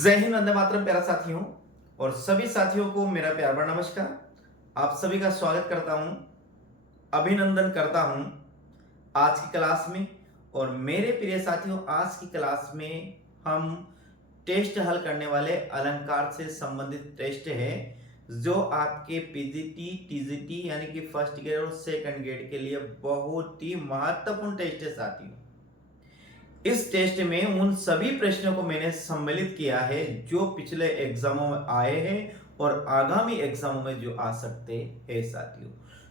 जय हिंद, वंदे मातरम प्यारा साथियों। और सभी साथियों को मेरा प्यार भरा नमस्कार। आप सभी का स्वागत करता हूं, अभिनंदन करता हूं आज की क्लास में। और मेरे प्रिय साथियों, आज की क्लास में हम टेस्ट हल करने वाले अलंकार से संबंधित टेस्ट है, जो आपके पीजीटी टीजीटी यानी कि फर्स्ट ग्रेड और सेकंड ग्रेड के लिए बहुत ही महत्वपूर्ण टेस्ट है साथियों। इस टेस्ट में उन सभी प्रश्नों को मैंने सम्मिलित किया है जो पिछले एग्जामों में आए हैं और आगामी एग्जामों में जो आ सकते हैं साथियों।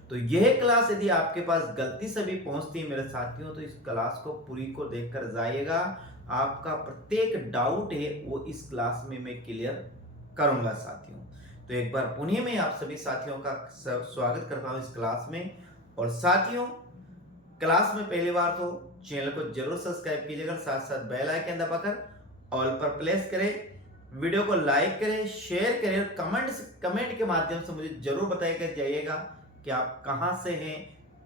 तो यह क्लास यदि आपके पास गलती से भी पहुंचती है मेरे साथियों, तो इस क्लास को पूरी को देखकर जाइएगा। आपका प्रत्येक डाउट है वो इस क्लास में मैं क्लियर करूंगा साथियों। तो एक बार पुनः मैं आप सभी साथियों का स्वागत करता हूं इस क्लास में। और साथियों, क्लास में पहली बार तो चैनल को जरूर सब्सक्राइब कीजिएगा, साथ साथ बेल आइकन दबाकर ऑल पर प्रेस करें, वीडियो को लाइक करें, शेयर करें और कमेंट के माध्यम से मुझे जरूर बताइएगा जाइएगा कि आप कहां से हैं,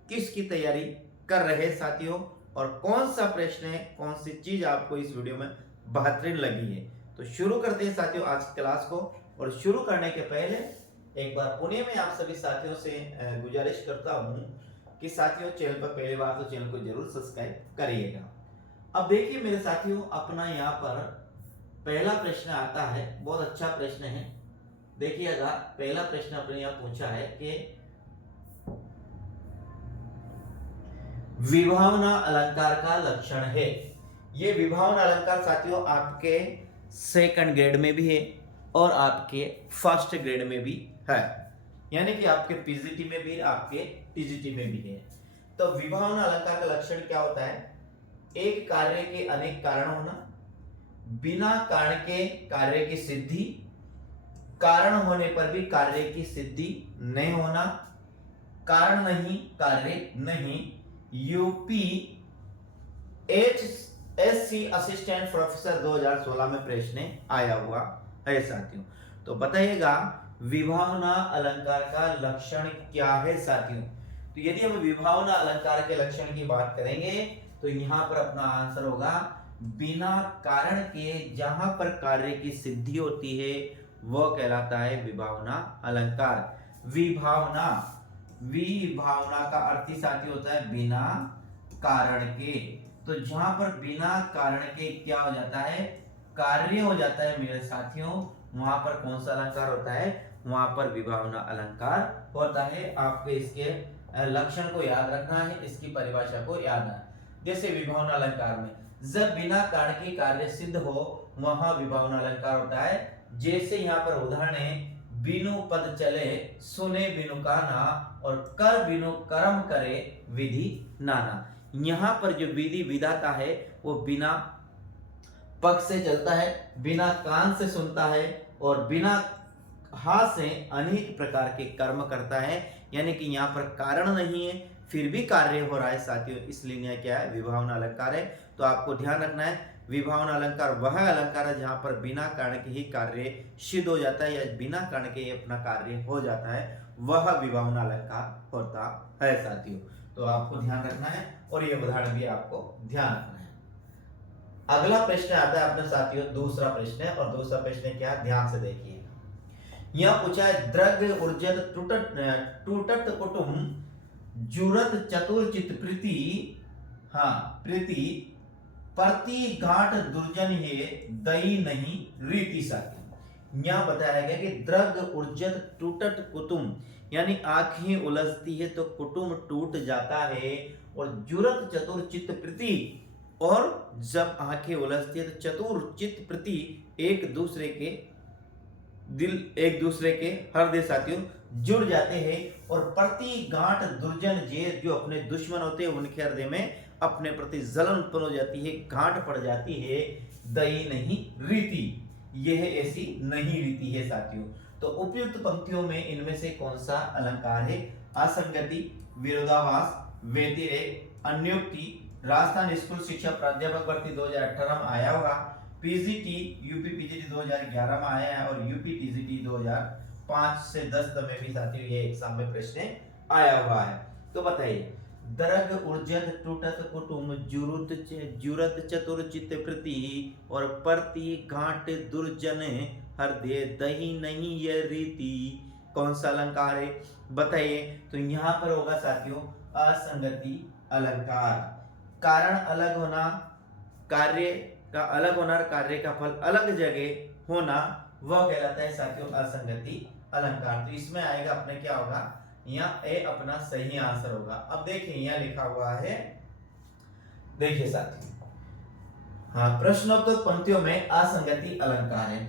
किसकी तैयारी कर रहे हैं साथियों, और कौन सा प्रश्न है, कौन सी चीज आपको इस वीडियो में बेहतरीन लगी है। तो शुरू करते हैं साथियों आज की क्लास को। और शुरू करने के पहले एक बार पुणे में आप सभी साथियों से गुजारिश करता हूं कि साथियों, चैनल पर पहली बार तो चैनल को जरूर सब्सक्राइब करिएगा। अब देखिए मेरे साथियों, अपना यहाँ पर पहला प्रश्न आता है, बहुत अच्छा प्रश्न है। देखिएगा, पहला प्रश्न अपने यहाँ पूछा है कि विभावना अलंकार का लक्षण है। ये विभावना अलंकार साथियों आपके सेकंड ग्रेड में भी है और आपके फर्स्ट ग्रेड में भी है, यानी कि आपके पीजीटी में भी, आपके टीजीटी में भी है। तो विभावना अलंकार का लक्षण क्या होता है? एक कार्य के अनेक कारण होना, बिना कारण के कार्य की सिद्धि, कारण होने पर भी कार्य की सिद्धि नहीं होना, कारण नहीं कार्य नहीं, यूपी एचएससी असिस्टेंट प्रोफेसर 2016 में प्रश्न आया हुआ है साथियों। तो बताइएगा विभावना अलंकार का लक्षण क्या है साथियों। तो यदि हम विभावना अलंकार के लक्षण की बात करेंगे तो यहां पर अपना आंसर होगा बिना कारण के जहां पर कार्य की सिद्धि होती है वह कहलाता है विभावना अलंकार। विभावना विभावना का अर्थ ही साथी होता है बिना कारण के। तो जहां पर बिना कारण के क्या हो जाता है, कार्य हो जाता है मेरे साथियों, वहां पर कौन सा अलंकार होता है, वहां पर विभावना अलंकार होता है। आपको इसके लक्षण को याद रखना है, इसकी परिभाषा को याद रखना है। जैसे विभावना अलंकार में जब बिना कारण के कार्य सिद्ध हो वहां विभावना अलंकार होता है। जैसे यहाँ पर उदाहरण है, बिनु पद चले सुने बिनु काना और कर बिनु कर्म करे विधि नाना। यहाँ पर जो विधि विधाता है वो बिना पग से चलता है, बिना कान से सुनता है और बिना हाथ से अनेक प्रकार के कर्म करता है, यानी कि यहाँ पर कारण नहीं है फिर भी कार्य हो रहा है साथियों, इसलिए यह क्या है, विभावना अलंकार है। तो आपको ध्यान रखना है, विभावना अलंकार वह अलंकार है जहां पर बिना कारण के ही कार्य सिद्ध हो जाता है या बिना कारण के ही अपना कार्य हो जाता है, वह विभावना अलंकार होता है साथियों। तो आपको ध्यान रखना है और यह उदाहरण भी आपको ध्यान रखना है। अगला प्रश्न आता है अपने साथियों, दूसरा प्रश्न है। और दूसरा प्रश्न क्या, ध्यान से देखिए। यह पूछा है, द्रग ऊर्जत टूटत कुटुम जुरत चतुर चित प्रीति, प्रीति प्रति घाट दुर्जन है दई नहीं रीति साथी। यहां बताया गया कि द्रग ऊर्जत टूटत कुटुम, यानी आंखें उलझती है तो कुटुम टूट जाता है। और जुरत चतुर चित प्रीति, और जब आंखें उलझती है तो चतुर चित प्रति एक दूसरे के दिल, एक दूसरे के हृदय साथियों जुड़ जाते हैं। और प्रति गांठ दुर्जन जे, जो अपने दुश्मन होते हैं उनके हृदय में अपने प्रति जलन उत्पन्न हो जाती है, गांठ पड़ जाती है। दई नहीं रीति, यह ऐसी नहीं रीति है साथियों। तो उपयुक्त पंक्तियों में इनमें से कौन सा अलंकार है? असंगति, विरोधाभास, व्यतिरेक, अन्योक्ति। राजस्थान स्कूल शिक्षा प्राध्यापक भर्ती 2018 में आया हुआ, पीजीटी यूपी पीजीटी 2011 में आया है और यूपी टीजीटी 2005 से 10 में भी साथियों ये एग्जाम में प्रश्न आया हुआ है। तो बताइए दरग उर्जत टूटत कुटुम जुरत चतुर चित प्रति और प्रति घाट दुर्जन हृदय दही नहीं ये रीति। कौन सा अलंकार है बताइए। तो यहाँ पर होगा साथियों असंगति अलंकार। कारण अलग होना, कार्य का अलग होना और कार्य का फल अलग जगह होना, वह कहलाता है साथियों असंगति अलंकार। तो इसमें आएगा अपने क्या होगा, यहाँ ए अपना सही आंसर होगा। अब देखिए यहाँ लिखा हुआ है, देखिए साथियों, हाँ प्रश्नोत्तर पंक्तियों में असंगति अलंकार है।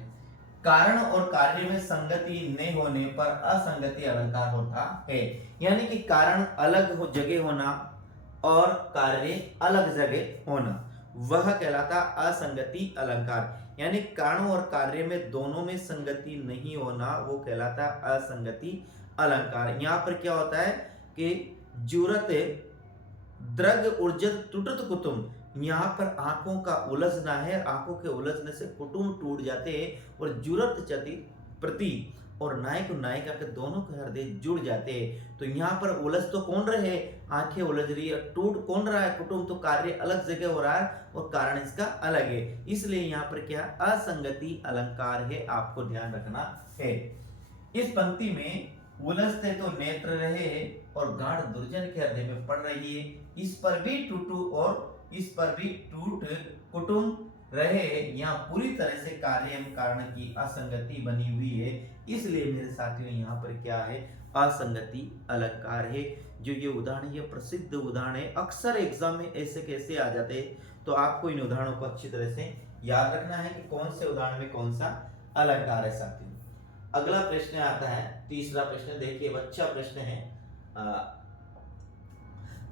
कारण और कार्य में संगति नहीं होने पर असंगति अलंकार होता है। यानी कि कारण अलग जगह होना और कार्य अलग जगह होना, वह कहलाता असंगति अलंकार। यानी कारण और कार्य में दोनों में संगति नहीं होना, वो कहलाता असंगति अलंकार। यहाँ पर क्या होता है कि जुरत द्रग उर्जत टूटत कुटुम, यहाँ पर आंखों का उलझना है, आंखों के उलझने से कुटुम टूट जाते हैं। और जुरत चति प्रति, और नायक और नायिका के दोनों के हृदय जुड़ जाते हैं। तो यहाँ पर उलझ तो कौन रहे, आंखें उलझ रही है, टूट कौन रहा है, कुटुम, तो कार्य अलग जगह हो रहा है और कारण इसका अलग है। इसलिए यहाँ पर क्या असंगति अलंकार है, आपको ध्यान रखना है। इस पंक्ति में उलझते तो नेत्र रहे और गाढ़ दुर्जन के हृदय में पड़ रही है, इस पर भी टूटू और इस पर भी टूट कुटुम रहे, यहाँ पूरी तरह से कार्य एवं कारण की असंगति बनी हुई है। इसलिए मेरे साथियों यहाँ पर क्या है, असंगति अलंकार है। जो ये उदाहरण, ये प्रसिद्ध उदाहरण है, अक्सर एग्जाम में ऐसे कैसे आ जाते हैं, तो आपको इन उदाहरणों को अच्छी तरह से याद रखना है कि कौन से उदाहरण में कौन सा अलंकार है साथियों। अगला प्रश्न आता है, तीसरा प्रश्न, देखिए अच्छा प्रश्न है।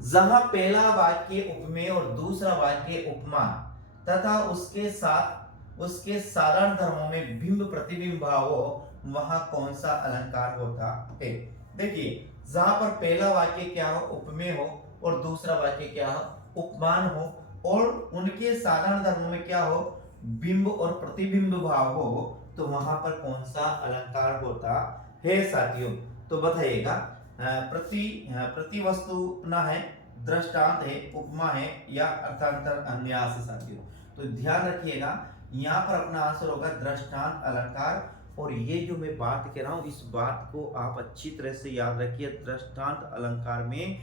जहां पहला वाक्य उपमेय और दूसरा वाक्य उपमान तथा उसके साथ उसके साधारण धर्मों में बिंब प्रतिबिंब भाव हो, वहां कौन सा अलंकार होता है। देखिए जहां पर पहला वाक्य क्या हो, उपमेय हो, और दूसरा वाक्य क्या हो, उपमान हो, और उनके साधारण धर्मों में क्या हो, बिंब और प्रतिबिंब भाव हो, तो वहां पर कौन सा अलंकार होता है साथियों। तो बताइएगा। प्रति वस्तु अपना है, दृष्टांत है, उपमा है, या अर्थांतर अन्यास है साथियों। तो ध्यान रखिएगा, यहाँ पर अपना आंसर होगा दृष्टांत अलंकार। और ये जो मैं बात कह रहा हूं, इस बात को आप अच्छी तरह से याद रखिए। दृष्टांत अलंकार में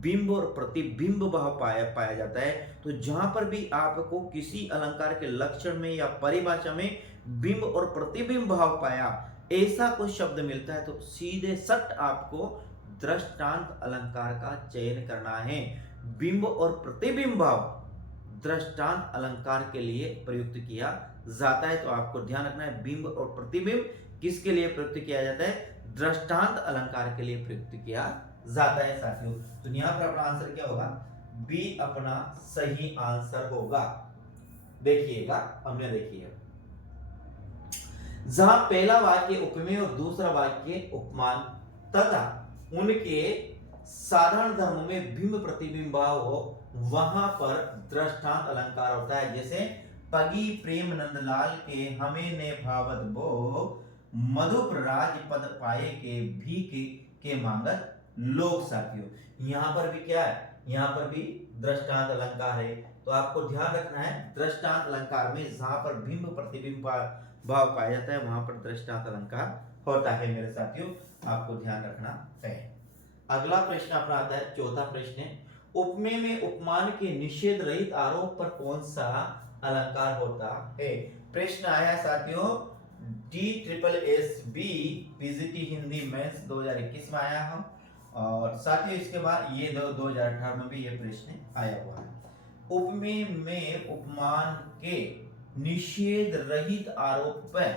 बिंब और प्रतिबिंब भाव पाया जाता है। तो जहां पर भी आपको किसी अलंकार के लक्षण में या परिभाषा में बिंब और प्रतिबिंब भाव पाया, ऐसा कोई शब्द मिलता है, तो सीधे सट आपको दृष्टांत अलंकार का चयन करना है। बिंब और प्रतिबिंब भाव दृष्टांत अलंकार के लिए प्रयुक्त किया जाता है। तो आपको ध्यान रखना है, बिंब और प्रतिबिंब किसके लिए प्रयुक्त किया जाता है, दृष्टांत अलंकार के लिए प्रयुक्त किया जाता है साथियों। तो यहाँ पर अपना आंसर क्या होगा, बी अपना सही आंसर होगा। देखिएगा, हमने देखिए जहां पहला वाक्य उपमेय और दूसरा वाक्य उपमान तथा उनके साधारण धर्मों में बिंब प्रतिबिंब भाव हो, वहां पर दृष्टांत अलंकार होता है। जैसे पगी प्रेम नंदलाल के हमें ने भावत बो, मधुप राज पद पाए के भीख के मांगत लोग साथियों। यहां पर भी क्या है, यहां पर भी दृष्टांत अलंकार है। तो आपको ध्यान रखना है, दृष्टांत अलंकार में जहां पर बिंब प्रतिबिंब भाव पाया जाता है, वहां पर दृष्टांत अलंकार होता है मेरे साथियों, आपको ध्यान रखना है। अगला प्रश्न अपना आता है, चौथा प्रश्न है, उपमेय में उपमान के निषेध रहित आरोप पर कौन सा अलंकार होता है। प्रश्न आया साथियों DSSB पीजीटी हिंदी मेंस 2021 में आया है, और साथियों इसके बाद ये 2018 में भी ये प्रश्न आया हुआ है। उपमेय में उपमान के निषेध रहित आरोप पर,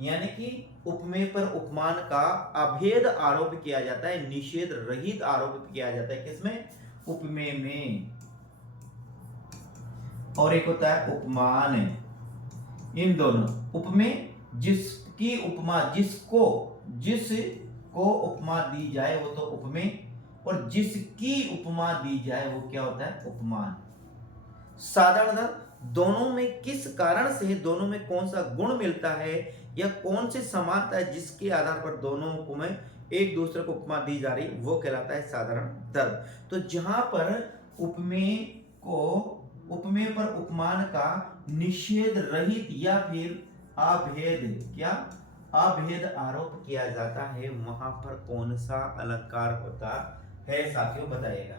यानी कि उपमेय पर उपमान का अभेद आरोप किया जाता है, निषेध रहित आरोप किया जाता है किसमें, उपमेय में, और एक होता है उपमान। इन दोनों उपमेय जिसकी उपमा जिसको उपमा दी जाए वो तो उपमेय, और जिसकी उपमा दी जाए वो क्या होता है, उपमान। साधारण दोनों में किस कारण से, दोनों में कौन सा गुण मिलता है या कौन सी समानता है जिसके आधार पर दोनों उपमेय एक दूसरे को उपमा दी जा रही, वो कहलाता है साधारण धर्म। तो जहां पर उपमेय को उपमेय पर उपमान का निषेध रहित या फिर अभेद क्या अभेद आरोप किया जाता है, वहां पर कौन सा अलंकार होता है साथियों, बताइएगा।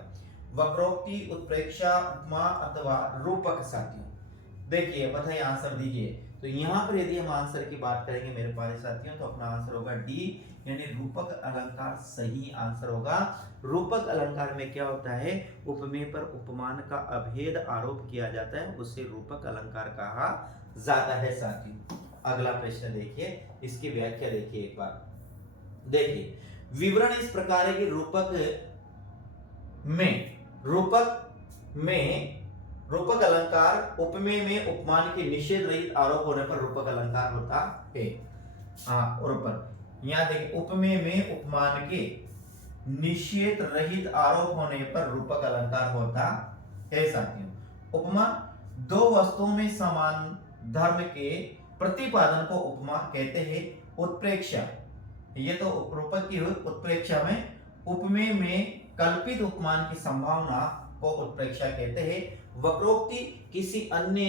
वक्रोक्ति, उत्प्रेक्षा, उपमा अथवा रूपक साथियों। देखिए बताइए, आंसर दीजिए। तो यहाँ पर यदि हम आंसर की बात करेंगे मेरे प्यारे साथियों, तो अपना आंसर होगा डी, यानी रूपक अलंकार सही आंसर होगा। रूपक अलंकार में क्या होता है, उपमेय पर उपमान का अभेद आरोप किया जाता है, उसे रूपक अलंकार कहा जाता है साथियों। अगला प्रश्न देखिए, इसकी व्याख्या देखिए एक बार। देखिए, विवरण इस प्रकार है कि रूपक अलंकार उपमेय में उपमान के निषेध रहित आरोप होने पर रूपक अलंकार होता है। रूपक, यहाँ देखिए, उपमेय में उपमान के निषेध रहित आरोप होने पर रूपक अलंकार होता है साथियों। उपमा, दो वस्तुओं में समान धर्म के प्रतिपादन को उपमा कहते हैं। उत्प्रेक्षा, ये तो रूपक की हुई। उत्प्रेक्षा में उपमेय में कल्पित उपमान की संभावना को उत्प्रेक्षा कहते हैं। वक्रोक्ति, किसी अन्य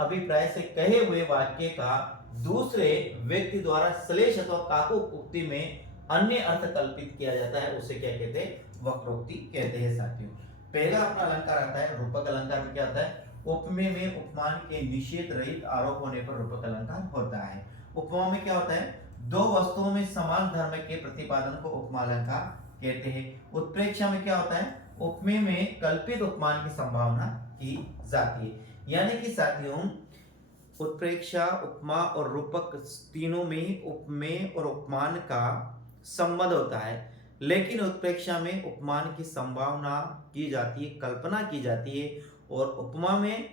अभिप्राय से कहे हुए वाक्य का दूसरे व्यक्ति द्वारा श्लेष अथवा काकुक उक्ति में अन्य अर्थ कल्पित किया जाता है, उसे क्या कहते हैं, वक्रोक्ति कहते हैं साथियों। पहला अपना अलंकार आता है रूपक अलंकार में, क्या आता है, उपमेय में उपमान के निषेध रहित आरोप होने पर रूपक अलंकार होता है। उपमा में क्या होता है, दो वस्तुओं में समान धर्म के प्रतिपादन को उपमा अलंकार कहते हैं। उत्प्रेक्षा में क्या होता है, उपमेय में कल्पित उपमान की संभावना की जाती है। यानी कि साथियों, उत्प्रेक्षा, उपमा और रूपक तीनों में उपमेय और उपमान का संबंध होता है, लेकिन उत्प्रेक्षा में उपमान की संभावना की जाती है, कल्पना की जाती है, और उपमा में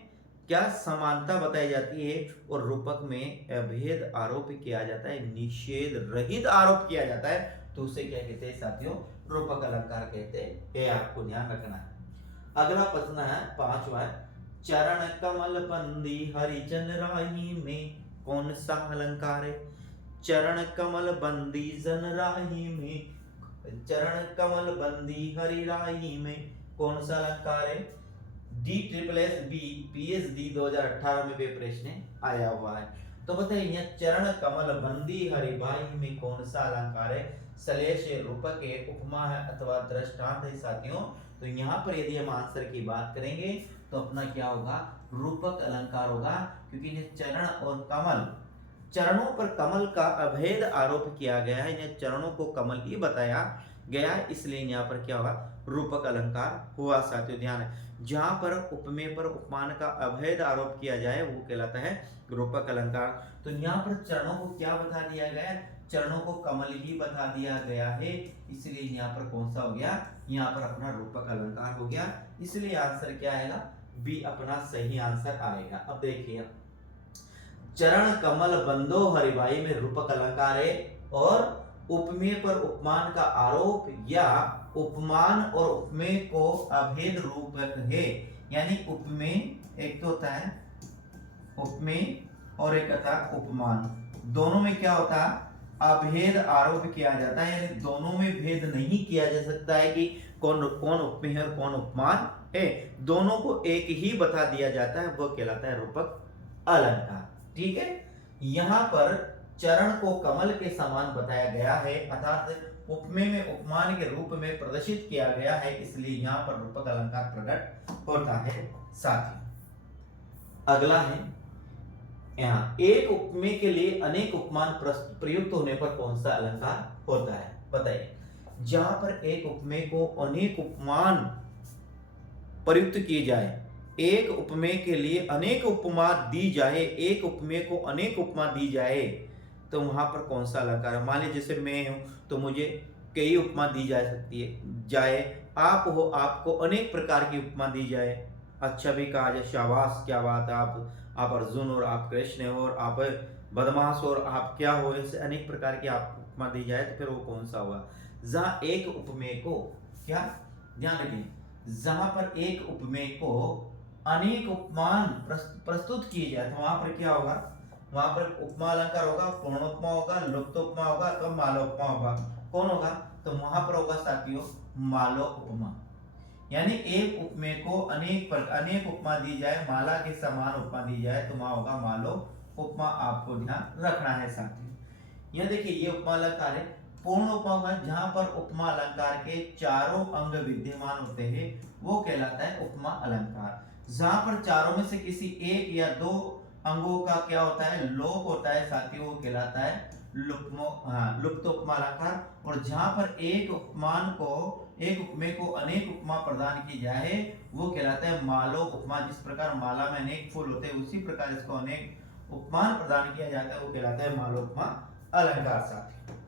क्या समानता बताई जाती है, और रूपक में अभेद आरोप किया जाता है, निषेध रहित आरोप किया जाता है, तो उसे क्या कहते हैं साथियों, रूपक अलंकार कहते हैं। ये आपको ध्यान रखना है। अगला प्रश्न है 5वां, चरण कमल बंदी हरिजन राही में कौन सा अलंकार है। चरण कमल बंदी जन राही में, चरण कमल बंदी हरि राही में कौन सा अलंकार है। DSSB PhD 2018 में भी प्रश्न आया हुआ है। तो बताइए, यहाँ चरण कमल बंदी हरि भाई में कौन सा अलंकार है। श्लेष, रूपक है, उपमा है अथवा दृष्टांत है साथियों। तो यहाँ पर यदि हम आंसर की बात करेंगे तो अपना क्या होगा, रूपक अलंकार होगा, क्योंकि ये चरण और कमल, चरणों पर कमल का अभेद आरोप किया गया है, इन्हें चरणों को कमल ही बताया गया है, इसलिए यहाँ पर क्या होगा, रूपक अलंकार हुआ साथियों। ध्यान है, जहां पर उपमेय पर उपमान का अभेद आरोप किया जाए वो कहलाता है रूपक अलंकार। तो यहाँ पर चरणों को क्या बता दिया गया है, चरणों को कमल ही बता दिया गया है, इसलिए यहाँ पर कौन सा हो गया, यहाँ पर अपना रूपक अलंकार हो गया, इसलिए आंसर क्या आएगा, बी अपना सही आंसर आएगा। अब देखिए, चरण कमल बंदो हरिभाई में रूपक अलंकार है, और उपमेय पर उपमान का आरोप या उपमान और उपमेय को अभेद रूपक है। यानी उपमेय एक तो होता है उपमेय और एक होता है उपमान, दोनों में क्या होता है, अभेद आरोप किया जाता है, यानी दोनों में भेद नहीं किया जा सकता है कि कौन कौन उपमेय है और कौन उपमान है, दोनों को एक ही बता दिया जाता है, वो कहलाता है रूपक अलंकार। ठीक है, यहाँ पर चरण को कमल के समान बताया गया है, अर्थात उपमेय में उपमान के रूप में प्रदर्शित किया गया है, इसलिए यहाँ पर रूपक अलंकार प्रकट होता है साथियों। अगला है, यहाँ एक उपमेय के लिए अनेक उपमान प्रयुक्त होने पर कौन सा अलंकार होता है, बताइए। जहां पर एक उपमेय को अनेक उपमान प्रयुक्त किए जाए, एक उपमेय के लिए अनेक उपमा दी जाए, एक उपमेय को अनेक उपमा दी जाए, तो वहां पर कौन सा अलंकार है। मान लीजिए जैसे मैं हूं तो मुझे कई उपमा दी जा सकती है जाए, आप हो आपको अनेक प्रकार की उपमा दी जाए, अच्छा भी कहा जाए, शाबाश क्या बात है, आप अर्जुन और आप कृष्ण हो और आप बदमाश और आप क्या हो, ऐसे अनेक प्रकार की आप उपमा दी जाए, तो फिर वो कौन सा होगा। जहां एक उपमेय को क्या, ध्यान रखिए, जहां पर एक उपमेय को अनेक उपमान प्रस्तुत किए जाए, तो वहां पर क्या होगा, वहां पर उपमा अलंकार होगा, पूर्ण उपमा होगा, लुप्त उपमा होगा, तो माल उपमा होगा, कौन होगा, तो वहां पर होगा साथियों मालो उपमा। यानी एक उपमेय को अनेक उपमा दी जाए, माला के समान उपमा दी जाए तो वहां होगा मालो उपमा। आपको ध्यान रखना है साथियों। यह देखिए ये उपमा अलंकार है। पूर्ण उपमा जहां पर उपमा अलंकार के चारों अंग विद्यमान होते हैं वो कहलाता है उपमा अलंकार। जहां पर चारों में से किसी एक या दो अंगों का क्या होता है, लोप होता है साथियों, वो कहलाता है लुप्त उपमा अलंकार। और जहां पर एक उपमेय को अनेक उपमा प्रदान की जाए वो कहलाता है मालो उपमा। जिस प्रकार माला में अनेक फूल होते हैं उसी प्रकार इसको अनेक उपमान प्रदान किया जाता है वो कहलाता है मालो उपमा अलंकार साथियों।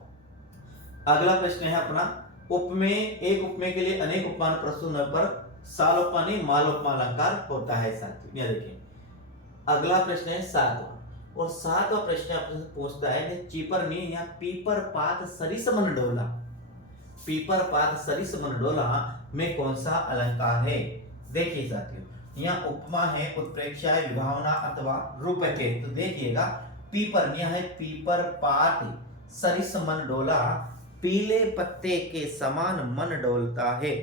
अगला प्रश्न है अपना, एक उपमेय के लिए अनेक उपमान प्रस्तुत होने पर सालोपमा नहीं मालोपमा अलंकार होता है साथियों। यह देखिए अगला प्रश्न है 7वां, और 7वां प्रश्न आपसे पूछता है कि चीपरनी या पीपर पात सरिस मन डोला, पीपर पात सरिस मन डोला में कौन सा अलंकार है। देखिए साथियों यहाँ उपमा है, उत्प्रेक्षा है, विभावना अथवा रूपक है। तो देखिएगा पीपर यह है पीपर पात सरिस मन डोला, पीले पत्ते के समान मन डोलता है।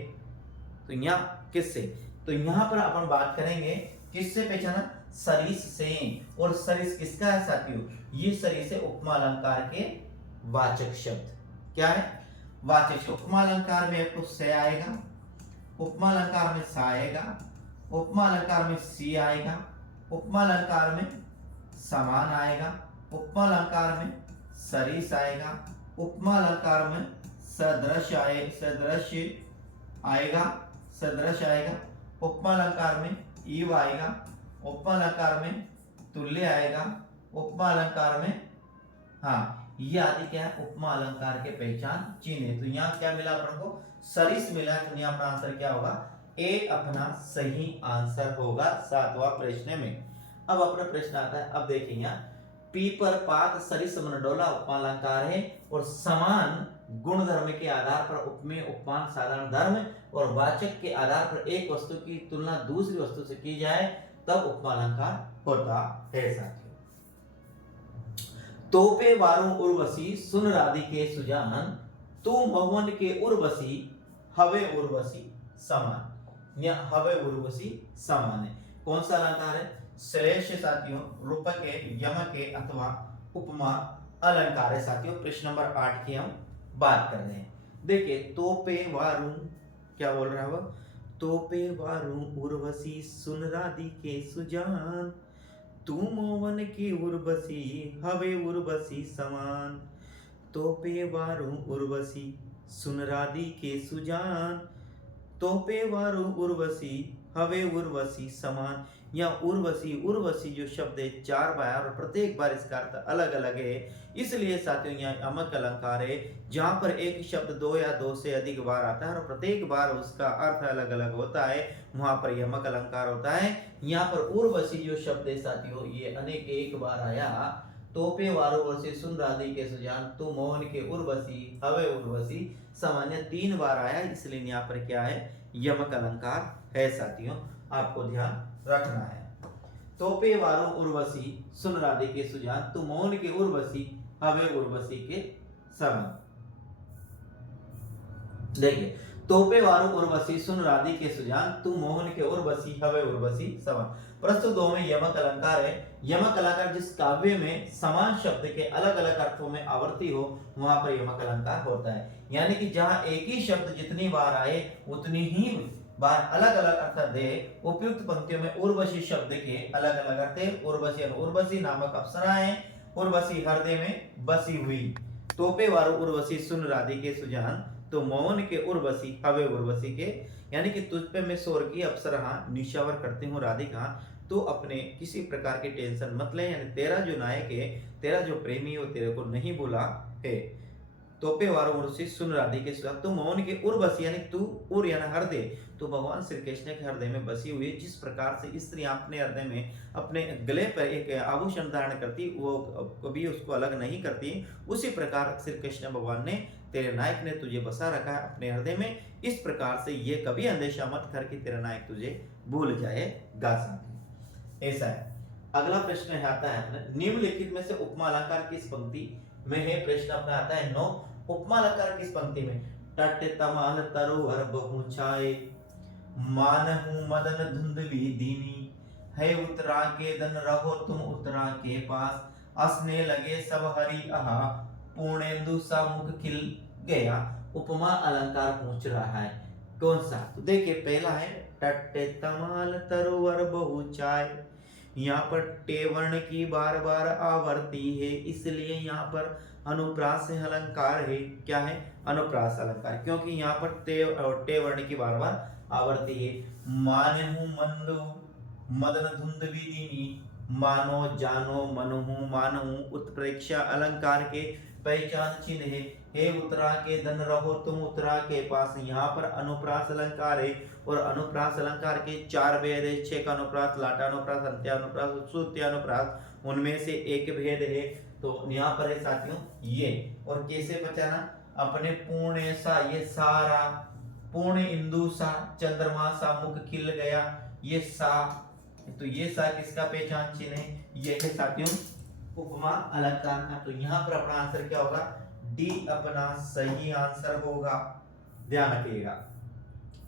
तो यहाँ किससे, तो यहाँ पर अपन बात करेंगे किससे पहचाना, सरिस से। और सरिस किसका है साथियों, ये सरिस है उपमा अलंकार के वाचक शब्द। क्या है वाचक शब्द। उपमा अलंकार में आपको से आएगा, उपमा अलंकार में सा आएगा, उपमा अलंकार में सी आएगा, उपमा अलंकार में समान आएगा, उपमा अलंकार में सरिस आएगा, उपमा अलंकार में सदृश आएगा, उपमा अलंकार में ईव आएगा, उपमा अलंकार में तुल्य आएगा, उपमा अलंकार में ये आदि क्या है उपमा अलंकार के पहचान चिन्ह है। तो यहाँ क्या मिला अपन को, सरिस मिला। तो यहाँ पर आंसर क्या होगा, ए अपना सही आंसर होगा 7वां प्रश्न में। अब अपना प्रश्न आता है, अब देखिए यहाँ पीपर पात सरिस मन डोला उपमा अलंकार है और समान गुण धर्म के आधार पर उपमेय उपमान साधारण धर्म और वाचक के आधार पर एक वस्तु की तुलना दूसरी वस्तु से की जाए तब उपमा अलंकार होता है साथियों। तोपे वारू उर्वशी सुन राधिके सुजान, तू महुवन के उर्वशी हवे उर्वशी समान। या हवे उर्वशी समान है कौन सा अलंकार है, श्लेष साथियों, रूपक है, यमक है अथवा उपमा अलंकार है साथियों। प्रश्न नंबर 8 की हम बात कर रहे हैं। देखिए तोपे वारू क्या बोल रहा है वह, तोपे वारू उर्वशी सुन राधिके सुजान, तू मोवन की उर्वशी हवे उर्वशी समान। तोपे वारू उर्वशी सुन राधिके सुजान, तोपे वारू उर्वशी हवे उर्वशी समान। या उर्वशी जो शब्द है 4 बार और प्रत्येक बार इसका अर्थ अलग अलग है, इसलिए साथियों यहाँ यमक अलंकार है जहां पर एक शब्द 2 या 2 से अधिक बार आता है और प्रत्येक बार उसका अर्थ अलग अलग होता है, वहां पर यमक अलंकार होता है। यहाँ पर उर्वशी जो शब्द है साथियों ये अनेक एक बार आया, तोपे वारो वर्षी सुन राधिके सुजान, तू मोहन के उर्वशी हवे उर्वशी सामान्य 3 बार आया, इसलिए यहाँ पर क्या है यमक अलंकार है साथियों, आपको ध्यान रखना है। तोपे वारो उर्वशी सुन राधिके सुजान, तू मोहन के उर्वशी हवे उर्वशी के समान। देखिए तोपे वारो उर्वशी सुन राधिके सुजान, तू मोहन के उर्वशी हवे उर्वशी समान। प्रस्तुत दो में यमक अलंकार है। यमक अलंकार जिस काव्य में समान शब्द के अलग अलग अर्थों में आवर्ती हो वहां पर यमक अलंकार होता है। यानी कि जहां एक ही शब्द जितनी बार आए उतनी ही बार अलग अलग अर्थ दे। उपयुक्त पंक्तियों में उर्वशी शब्द के अलग अलग अर्थ है। उर्वशी और उर्वशी नामक अप्सराएं, उर्वशी हृदय में बसी हुई। तोपे वारो उर्वशी सुन राधिके सुजान, तो मौन के उर्वशी हवे उर्वशी के, यानी कि तुझ पे मैं स्वर्गीय अप्सरा निशावर करती हूँ राधिका, तो अपने किसी प्रकार की टेंशन मत ले, यानी तेरा जो नायक है, तेरा जो प्रेमी है वो तेरे को नहीं भूला है। तोपे वारो उर्वशी सुन राधिके सुजान, तो मौन के उर्वशी यानी तू उर यानी हृदय, तो भगवान श्री कृष्ण के हृदय में बसी हुई है। जिस प्रकार से स्त्री अपने हृदय में अपने गले पर एक आभूषण धारण करती वो कभी उसको अलग नहीं करती, उसी प्रकार श्री कृष्ण भगवान ने तेरे नायक ने तुझे बसा रखा है अपने हृदय में। इस प्रकार से ये कभी अंदेशा मत कर कि तेरा नायक तुझे भूल जाएगा साथी, ऐसा है। अगला प्रश्न आता है अपने निम्नलिखित में से उपमा अलंकार किस पंक्ति में है। प्रश्न अपना आता है 9, उपमा अलंकार किस पंक्ति में, टट तमाल तरोवर बहु छाए, मानहु मदन धुंधली दीनी, है उतरा के दन रहो तुम उतरा के पास, हंसने लगे सब हरि आहा, पूर्णेंदु सा मुख खिल गया। उपमा अलंकार पूछ रहा है कौन सा? तो देखिए पहला है टट्टे तमाल तरोवर बहु चाय। यहाँ पर टे वर्ण की बार बार आवर्ती है, इसलिए यहाँ पर अनुप्रास अलंकार है। क्या है? अनुप्रास अलंकार, क्योंकि यहाँ पर टे वर्ण की बार बार आवर्ती है। मानहु मंदु मदन धुंध विदीनी, मानो जानो मनहु मानहु उत्प्रेक्षा अलंकार के पहचान चिन्ह है। हे उत्तरा के धन रहो तुम उत्तरा के पास, यहाँ पर अनुप्रास अलंकार है और अनुप्रास अलंकार के 4 भेद है। छेक अनुप्रास, लाटानुप्रास, अंत्यानुप्रास, श्रुत्यानुप्रास, उनमें से एक भेद है। तो यहाँ पर है साथियों ये। और कैसे बचाना? अपने पूर्ण सा, ये सारा पूर्ण इंदु सा, चंद्रमा सा मुख खिल गया, ये सा। तो ये सा किसका पहचान चिन्ह है? ये है साथियों उपमा अलंकार का। तो यहाँ पर अपना आंसर क्या होगा? डी अपना सही आंसर होगा। ध्यान रखिएगा।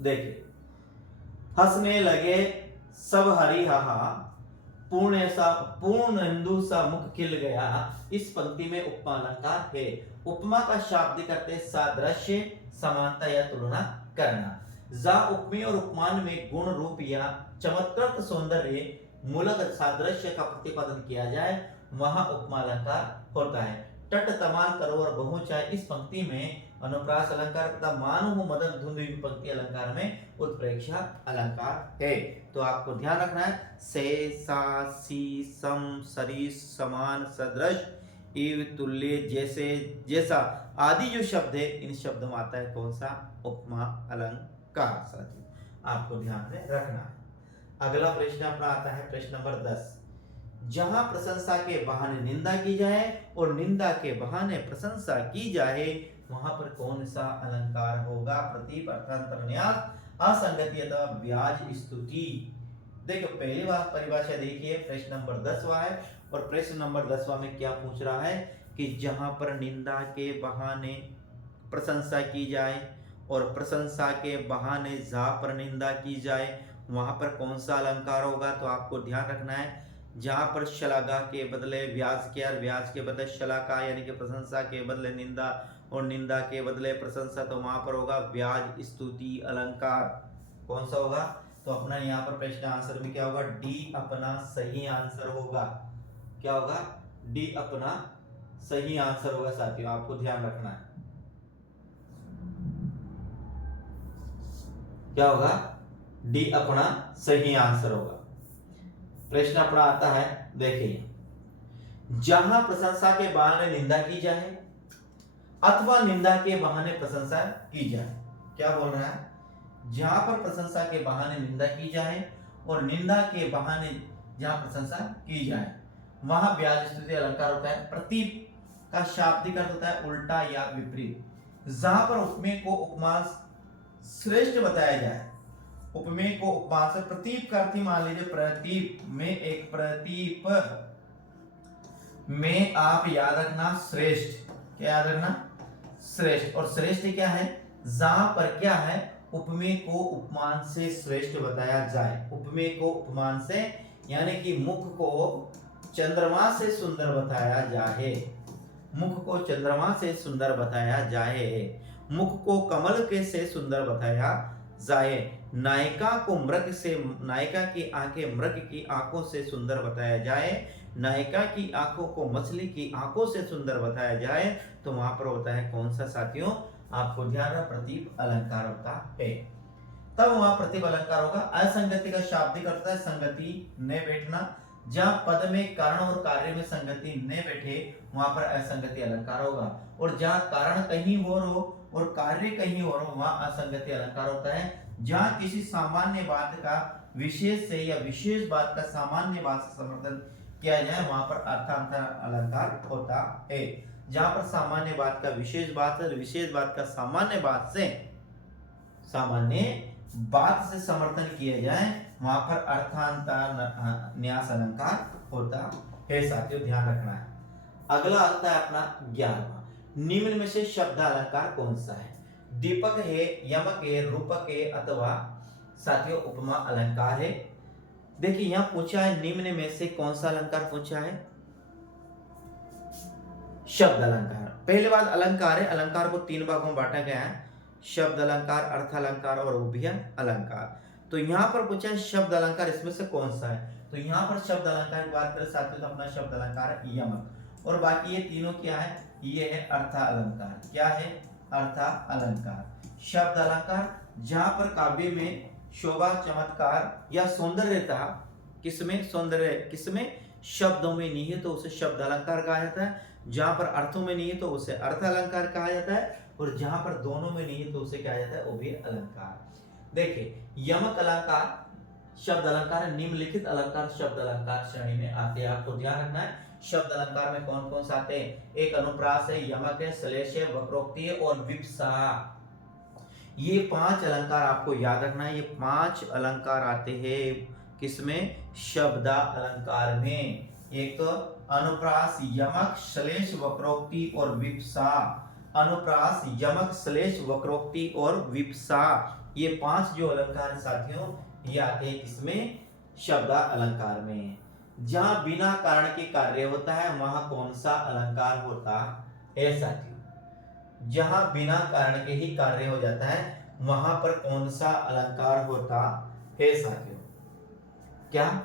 देखिए हंसने लगे सब हरि हाहा, पूर्ण इंदु सा मुख खिल गया, इस पंक्ति में उपमा अलंकार है। उपमा का शाब्दिक अर्थ है सादृश्य, समानता या तुलना करना। जा उपमेय और उपमान में गुण रूप या चमत्कृत सौंदर्य मूलक सादृश्य का प्रतिपादन किया जाए, वहां उपमा अलंकार होता है। टट तमाल तरोवर बहु चाय, इस पंक्ति में अनुप्रास अलंकार तथा मानहु मदन धुंध पंक्ति अलंकार में उत्प्रेक्षा अलंकार है। तो आपको ध्यान रखना है से, सा, सी, सम, सरिस, समान, सदृश, इव, तुल्य, जैसे, जैसा आदि जो शब्द है, इन शब्दों में आता है कौन सा? उपमा अलंकार। साथियों आपको ध्यान में रखना है। अगला प्रश्न अपना आता है प्रश्न नंबर 10। जहां प्रशंसा के बहाने निंदा की जाए और निंदा के बहाने प्रशंसा की जाए, वहां पर कौन सा अलंकार होगा? प्रतीप, अर्थांतर, न्यास, असंगति अथवा ब्याज स्तुति। देखो पहली बार परिभाषा देखिए, प्रश्न नंबर 10वां है और प्रश्न नंबर 10वां में क्या पूछ रहा है कि जहां पर निंदा के बहाने प्रशंसा की जाए और प्रशंसा के बहाने जा पर निंदा की जाए, वहां पर कौन सा अलंकार होगा? तो आपको ध्यान रखना है जहां पर शलाघा के बदले व्यास किया, व्यास के बदले शलाघा यानी कि प्रशंसा के बदले निंदा और निंदा के बदले प्रशंसा, तो वहां पर होगा व्याज स्तुति अलंकार। कौन सा होगा? तो अपना यहाँ पर प्रश्न आंसर में क्या होगा? डी अपना सही आंसर होगा। क्या होगा? डी अपना सही आंसर होगा। साथियों आपको ध्यान रखना है क्या होगा? डी अपना सही आंसर होगा। प्रश्न अपना आता है, देखिए जहां प्रशंसा के बहाने निंदा की जाए अथवा निंदा के बहाने प्रशंसा की जाए। क्या बोल रहा है? जहां पर प्रशंसा के बहाने निंदा की जाए और निंदा के बहाने जहां प्रशंसा की जाए, वहां ब्याज स्तुति अलंकार होता है। प्रतीप का शाब्दिक अर्थ होता है उल्टा या विपरीत। जहां पर उपमेय को उपमान श्रेष्ठ बताया जाए, उपमेय को उपमान से, प्रतीप का अर्थ मान लीजिए प्रतीप में, एक प्रतीप में आप याद रखना श्रेष्ठ। क्या याद रखना? श्रेष्ठ। और श्रेष्ठ क्या है? जहां पर क्या है? उपमेय को उपमान से श्रेष्ठ बताया जाए। उपमेय को उपमान से यानी कि मुख को चंद्रमा से सुंदर बताया जाए, मुख को चंद्रमा से सुंदर बताया जाए, मुख को कमल के से सुंदर बताया जाए, नायिका को मृग से, नायिका की आंखें मृग की आंखों से सुंदर बताया जाए, नायिका की आंखों को मछली की आंखों से सुंदर बताया जाए, तो वहां पर होता है कौन सा? साथियों आपको ध्यान रखना, प्रतीप अलंकार होता है। तब वहां प्रतीप अलंकार होगा। असंगति का शाब्दिक अर्थ है संगति न बैठना। जहां पद में कारण और कार्य में संगति न बैठे, वहां पर असंगति अलंकार होगा। और जहां कारण कहीं और हो और कार्य कहीं और हो, वहां असंगति अलंकार होता है। जहां किसी सामान्य बात का विशेष से या विशेष बात का सामान्य बात से समर्थन किया जाए, वहां पर अर्थांतर अलंकार होता है। जहां पर सामान्य बात का विशेष बात है, विशेष बात का सामान्य बात से समर्थन किया जाए, वहां पर अर्थांतर न्यास अलंकार होता है। साथियों ध्यान रखना है। अगला आता है अपना 11वां। निम्न में से शब्द अलंकार कौन सा है? दीपक है, यमक है, रूपक है अथवा साथियों उपमा अलंकार है। देखिए यहां पूछा है निम्न में से कौन सा अलंकार पूछा है? शब्द अलंकार। पहले बात अलंकार है, अलंकार को 3 भागों में बांटा गया है, शब्द अलंकार, अर्थ अलंकार और उभय अलंकार। तो यहाँ पर पूछा है शब्द अलंकार इसमें से कौन सा है? तो यहाँ पर शब्द अलंकार की बात करें साथियों तो अपना शब्द अलंकार है यमक, और बाकी ये तीनों क्या है? ये है अर्थ अलंकार। क्या है? अर्थ अलंकार। शब्द अलंकार जहां पर काव्य में शोभा, चमत्कार या सौंदर्यता, किसमें सौंदर्य, किसमें शब्दों में नहीं है तो उसे शब्द अलंकार कहा जाता है। जहां पर अर्थों में नहीं है तो उसे अर्थ अलंकार कहा जाता है, और जहां पर दोनों में नहीं है तो उसे क्या जाता है? उभय अलंकार। देखिए यमक अलंकार शब्द अलंकार है, निम्नलिखित अलंकार शब्द अलंकार श्रेणी में आते हैं। आपको ध्यान रखना है शब्द अलंकार में कौन कौन से आते हैं? एक अनुप्रास है, यमक है, श्लेष है, वक्रोक्ति है और विप्सा। ये 5 अलंकार आपको याद रखना है। ये 5 अलंकार आते हैं किसमें? शब्द अलंकार में। एक तो अनुप्रास, यमक, श्लेष, वक्रोक्ति और विप्सा। अनुप्रास, यमक, श्लेष, वक्रोक्ति और विप्सा, ये 5 जो अलंकार हैं साथियों ये आते हैं किसमें? शब्द अलंकार में। जहां बिना कारण के कार्य होता है वहां कौन सा अलंकार होता है साथियों? जहां बिना कारण के ही कार्य हो जाता है वहां पर कौन सा अलंकार होता है साथियों? क्या?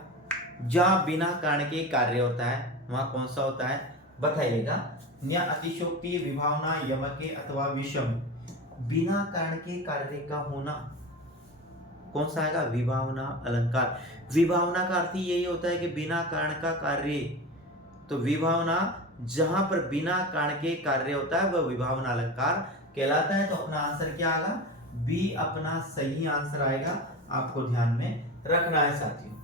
जहां बिना कारण के कार्य होता है वहां कौन सा होता है? बताइएगा। न्या, अतिशयोक्ति, विभावना, यमके अथवा विषम। बिना कारण के कार्य का होना कौन सा आएगा? विभावना अलंकार। विभावना का अर्थ यही होता है कि बिना कारण का कार्य। तो विभावना जहां पर बिना कारण के कार्य होता है वह विभावना अलंकार कहलाता है। तो अपना आंसर क्या आएगा? बी अपना सही आंसर आएगा। आपको ध्यान में रखना है साथियों।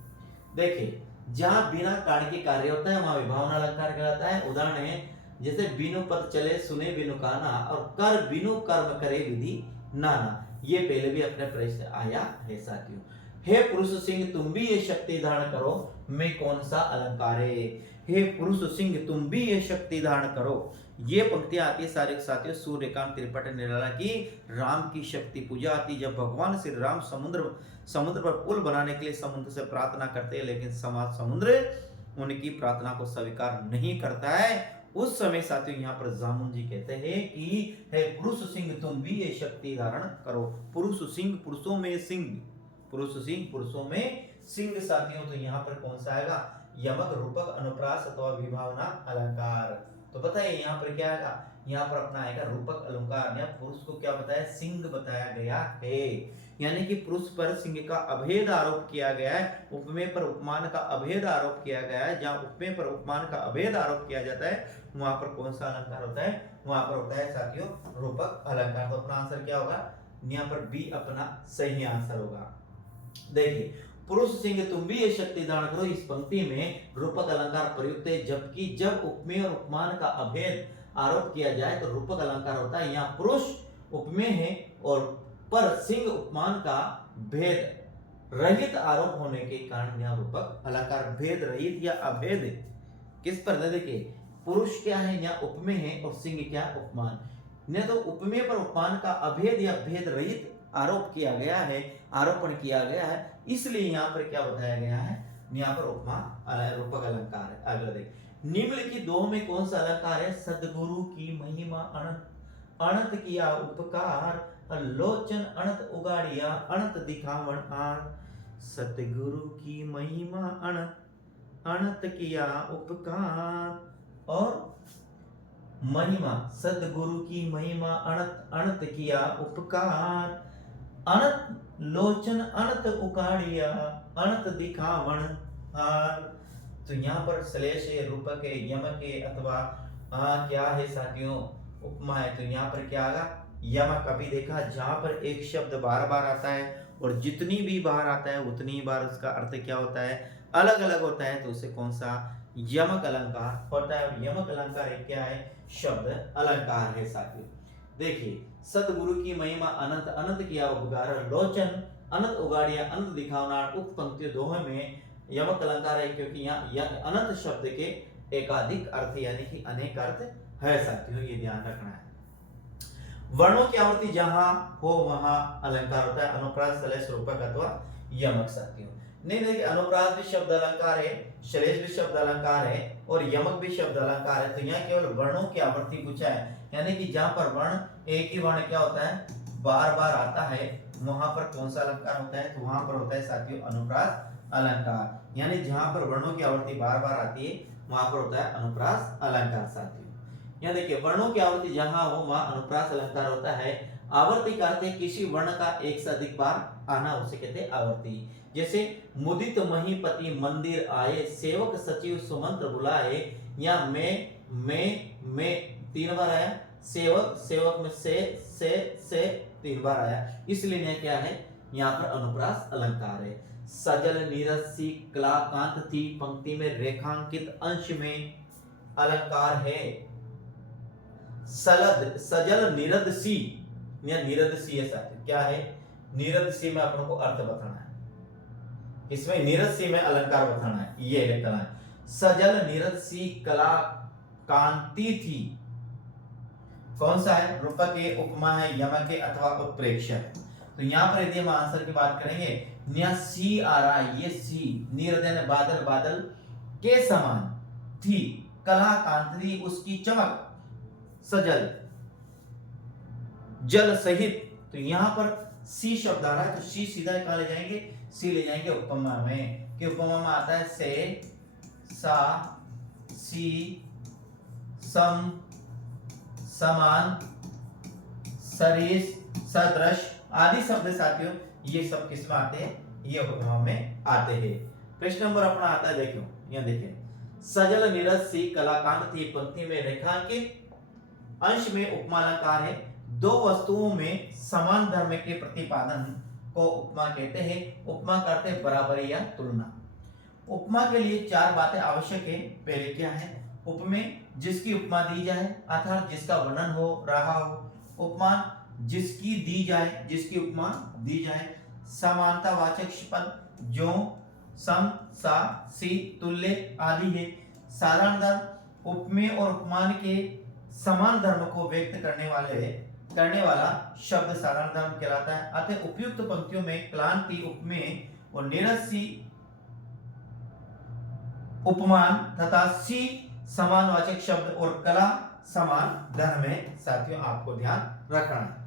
देखिए जहां बिना कारण के कार्य होता है वहां विभावना अलंकार कहलाता है। उदाहरण है जैसे बिनु पद चले सुने बिनु काना, और कर बिनु कर्म करे विधि नाना। ये पहले भी अपने प्रश्न आया है साथियों। हे पुरुष सिंह तुम भी ये शक्ति धारण करो, मैं कौन सा अलंकार है? हे पुरुष सिंह तुम भी ये शक्ति धारण करो। ये पंक्तियां आती है सारे साथियों सूर्यकांत त्रिपट निराला की राम की शक्ति पूजा आती। जब भगवान श्री राम समुद्र पर पुल बनाने के लिए समुद्र से प्रार्थना करते हैं, लेकिन समुद्र उनकी प्रार्थना को स्वीकार नहीं करता है। उस समय साथियों यहाँ पर जामुन जी कहते हैं कि हे पुरुष सिंह तुम भी ये शक्ति धारण करो। पुरुष सिंह, पुरुषों में सिंह, पुरुष सिंह पुरुषों में सिंह साथियों। तो यहाँ पर कौन सा आएगा? यमक, रूपक, अनुप्रास अथवा विभावना अलंकार। तो बताइए यहाँ पर क्या आएगा? यहाँ पर अपना आएगा रूपक अलंकार। या पुरुष को क्या बताया? सिंह बताया गया है, यानी कि पुरुष पर सिंह का अभेद आरोप किया गया है। उपमेय पर उपमान का अभेद आरोप किया गया है। जहां उपमेय पर उपमान का अभेद आरोप किया जाता है वहां पर कौन सा अलंकार होता है? वहां पर होता है साथियों रूपक अलंकार। तो अपना आंसर क्या होगा? यहाँ पर बी अपना सही आंसर होगा। देखिए पुरुष सिंह तुम भी ये शक्ति धारण करो, इस पंक्ति में रूपक अलंकार प्रयुक्त है, जबकि जब उपमेय और उपमान का अभेद आरोप किया जाए तो रूपक अलंकार होता है। यहाँ पुरुष उपमेय है और पर सिंह उपमान का भेद रहित आरोप होने के कारण यहाँ रूपक अलंकार। भेद रहित या अभेद किस पर? देखिए पुरुष क्या है? यहाँ उपमेय है और सिंह क्या? उपमान। नहीं तो उपमेय पर उपमान का अभेद या भेद रहित आरोप किया गया है, आरोपण किया गया है, इसलिए यहाँ पर क्या बताया गया है? यहाँ पर उपमा रूपक अलंकार है। अगला देख, निम्नलिखित दो में कौन सा अलंकार है? सद्गुरु की महिमा अनंत, अनंत किया उपकार, लोचन अनंत उगाड़िया, अनंत दिखावन आर। सतगुरु की महिमा अनंत, अनंत किया उपकार, और महिमा सदगुरु की महिमा अनंत, अनंत किया उपकार, अनंत लोचन अनंत उकाड़िया, अनंत दिखावन हार। तो यहाँ पर श्लेष है, रूपक है, यमक है अथवा क्या है साथियों? उपमा है। तो यहाँ पर क्या आएगा? यमक। अभी देखा जहां पर एक शब्द बार बार आता है और जितनी भी बार आता है उतनी बार उसका अर्थ क्या होता है? अलग अलग होता है। तो उसे कौन सा? यमक अलंकार होता है। यमक अलंकार एक क्या है? शब्द अलंकार है साथियों। देखिए सतगुरु की महिमा अनंत, अनंत किया उपकार, लोचन अनंत उगाड़िया, अनंत दिखावना। उक्त पंक्ति दोहे में यमक अलंकार है क्योंकि यहाँ अनंत शब्द के एकाधिक अर्थ यानी कि अनेक अर्थ है साथियों, ये ध्यान रखना है। वर्णों की आवृत्ति जहां हो वहां अलंकार होता है, अनुप्रास श्लेष रूपक अथवा यमक साथियों। नहीं देखिए, अनुप्रास भी शब्द अलंकार है, श्लेष भी शब्द अलंकार है और यमक भी शब्द अलंकार है। तो यहाँ केवल वर्णों की आवृत्ति पूछा है, यानी कि जहां पर वर्ण एक ही वर्ण क्या होता है बार बार आता है, वहां पर कौन सा अलंकार होता है, तो वहां पर होता है साथियों अनुप्रास अलंकार। यानी जहां पर वर्णों की आवृत्ति बार बार आती है वहां पर होता है अनुप्रास अलंकार साथियों। यहाँ देखिए, वर्णों की आवृत्ति जहां हो वहां अनुप्रास अलंकार होता है। आवर्ती का अर्थ है किसी वर्ण का एक से अधिक बार आना, उसे कहते हैं आवर्ती। जैसे मुदित महीपति मंदिर आए, सेवक सचिव सुमंत्र बुलाए, या मैं 3 बार आया, सेवक सेवक में से 3 बार आया, इसलिए यह क्या है, यहाँ पर अनुप्रास अलंकार है। सजल नीरस सी कलाकांत थी, पंक्ति में रेखांकित अंश में अलंकार है। सजल निरद सी या निरद सी है साथियों, क्या है निरद सी में अपन को अर्थ बताना है, इसमें निरद सी में अलंकार बताना है, ये लिखना है। सजल निरद सी कला कांति थी, कौन सा है, रूपक है, उपमा है, यमक है अथवा उत्प्रेक्ष है। तो यहाँ पर यदि हम आंसर की बात करेंगे, यहाँ सी आ रहा है, ये सी निरद यानी बादल, बादल के समान थी, कला कांति उसकी चमक, सजल जल सहित। तो यहां पर सी शब्द आ रहा है, तो सी सीधा कहां ले जाएंगे, सी ले जाएंगे उपमा में, कि उपमा में आता है से, सा, सी, सम, समान, सरिस, सदृश आदि शब्द साथियों, ये सब किस में आते हैं, ये उपमा में आते हैं। प्रश्न नंबर अपना आता है, देखो यहां देखिए, सजल निरद सी कलाकांत थी, पंक्ति में रेखांकित अंश में उपमा अलंकार है। दो वस्तुओं में समान धर्म के प्रतिपादन को उपमा कहते हैं। उपमा करते बराबरी या तुलना। उपमा के लिए 4 बातें आवश्यक है। पहले क्या है, उपमेय जिसकी उपमा दी जाए अर्थात जिसका वर्णन हो रहा हो, उपमान जिसकी दी जाए, जिसकी उपमा दी जाए, समानतावाचक पद जो, सम, सा, सी, तुल्य आदि है। साधारण धर्म उपमेय और उपमान के समान धर्म को व्यक्त करने वाला शब्द साधारण धर्म कहलाता है। अतः उपयुक्त पंक्तियों में क्लांति, उपमेय और निरसी उपमान तथा सी समानवाचक शब्द और कला समान धर्म में साथियों आपको ध्यान रखना है।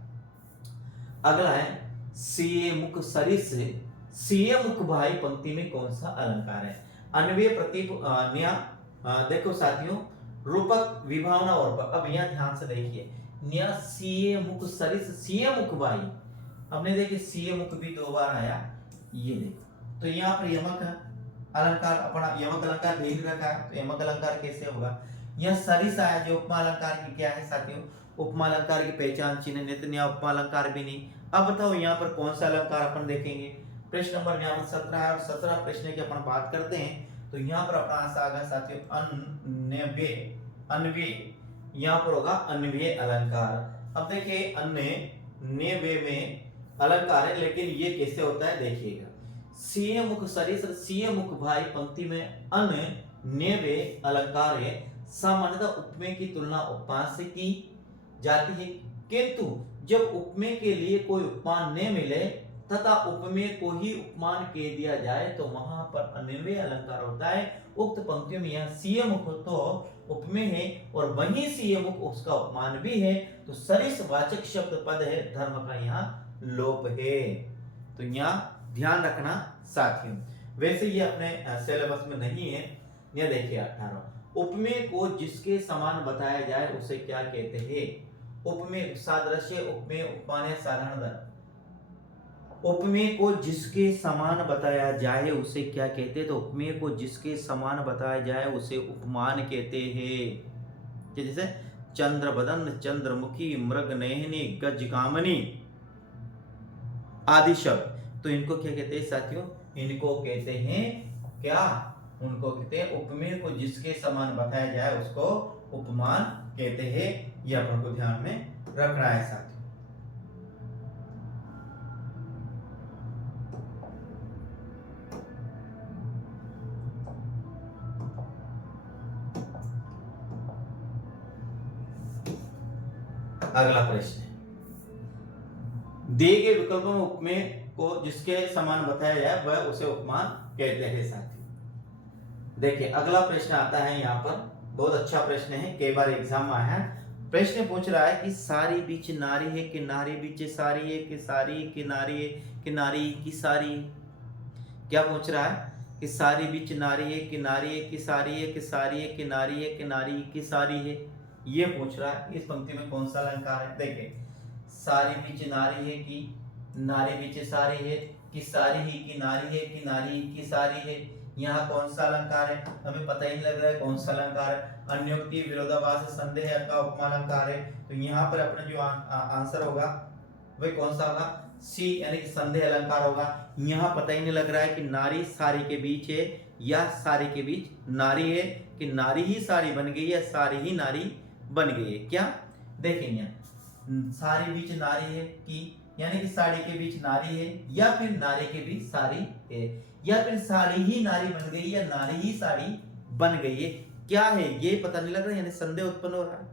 अगला है सीए मुख सरिस। सीए मुख भाई पंक्ति में कौन सा अलंकार है? अन्वय प्रतीक देखो साथियों, रूपक, विभावना और पद। अब यहाँ ध्यान से देखिए, न्या सीए मुख सरिस, सीए मुख भाई, हमने देखिए सीए मुख भी 2 बार आया, ये देखो। तो यहाँ पर यमक अलंकार, अपना यमक अलंकार दे ही रखा है, तो यमक अलंकार कैसे होगा? यह सरिस आया जो उपमा अलंकार की क्या है साथियों, उपमा अलंकार की पहचान चिन्ह, नित्य उपमा अलंकार भी नहीं। अब बताओ यहाँ पर कौन सा अलंकार अपन देखेंगे? प्रश्न नंबर 17 है और 17 प्रश्न की अपन बात करते हैं। तो यहाँ पर अपना आंसर आ गया साथियों अन्वय। अन्वय यहाँ पर होगा अन्वय अलंकार। अब देखिए अन्वय में अलंकार है, लेकिन ये कैसे होता है देखिएगा। सीए मुख सरिस, सीए मुख भाई पंक्ति में अन्वय अलंकार है। सामान्यतः उपमेय की तुलना उपमान से की जाती है, किंतु जब उपमेय के लिए कोई उपमान न मिले तथा उपमेय को ही उपमान कह दिया जाए तो वहां पर अन्वय अलंकार होता है। उक्त पंक्तियों में यहाँ सीए मुख तो उपमेय है और वही सीए मुख उसका उपमान भी है, तो सरिस वाचक शब्द पद है, धर्म का यहाँ लोप है। तो यहाँ ध्यान रखना साथियों। वैसे ये अपने सिलेबस में नहीं है। यह देखिए 18, उपमेय को जिसके समान बताया जाए उसे क्या कहते हैं? उपमेय, सादृश्य, उपमेय, उपमान या साधारण धर्म। उपमेय को जिसके समान बताया जाए उसे क्या कहते हैं? तो उपमेय को जिसके समान बताया जाए उसे उपमान कहते हैं। जैसे चंद्रबदन, चंद्रमुखी, मृगनयनी, गजगामिनी आदि शब्द, तो इनको क्या कहते हैं साथियों? इनको कहते हैं क्या? उनको कहते हैं उपमेय को जिसके समान बताया जाए उसको उपमान कहते हैं। ये अपन को ध्यान में रखना है साथियों। अगला प्रश्न है, दिए गए विकल्पों में उपमेय को जिसके समान बताया जाए वह उसे उपमान कहते हैं साथियों। देखिए अगला प्रश्न आता है यहाँ पर, बहुत अच्छा प्रश्न है, कई बार एग्जाम में आया है। प्रश्न पूछ रहा है कि सारी बीच नारी है कि नारी बीच सारी है कि सारी कि नारी है कि नारी की सारी है। क्या पूछ रहा है कि सारी बीच नारी है कि नारी है कि सारी है कि सारी है कि नारी है कि नारी की सारी है, ये पूछ रहा है। इस पंक्ति में कौन सा अलंकार है? देखिए सारी बीच नारी है कि नारी बीच सारी है कि सारी ही की नारी है कि नारी की सारी है, यहाँ कौन सा अलंकार है? हमें पता ही नहीं लग रहा है कौन सा अलंकार है। अन्योक्ति, विरोधाभास, संदेह का उपमा अलंकार है। तो यहाँ पर अपना जो आंसर होगा वह कौन सा होगा? सी यानी कि संदेह अलंकार होगा। यहाँ पता ही नहीं लग रहा है कि नारी सारी के बीच है या सारी के बीच नारी है, कि नारी ही सारी बन गई या सारी ही नारी बन गई है। क्या देखेंगे, सारी बीच नारी है कि यानी कि साड़ी के बीच नारी है, या फिर नारी के बीच साड़ी है, या फिर साड़ी ही नारी बन गई या नारी ही साड़ी बन गई है, क्या है ये पता नहीं लग रहा है, यानी संदेह उत्पन्न हो रहा है।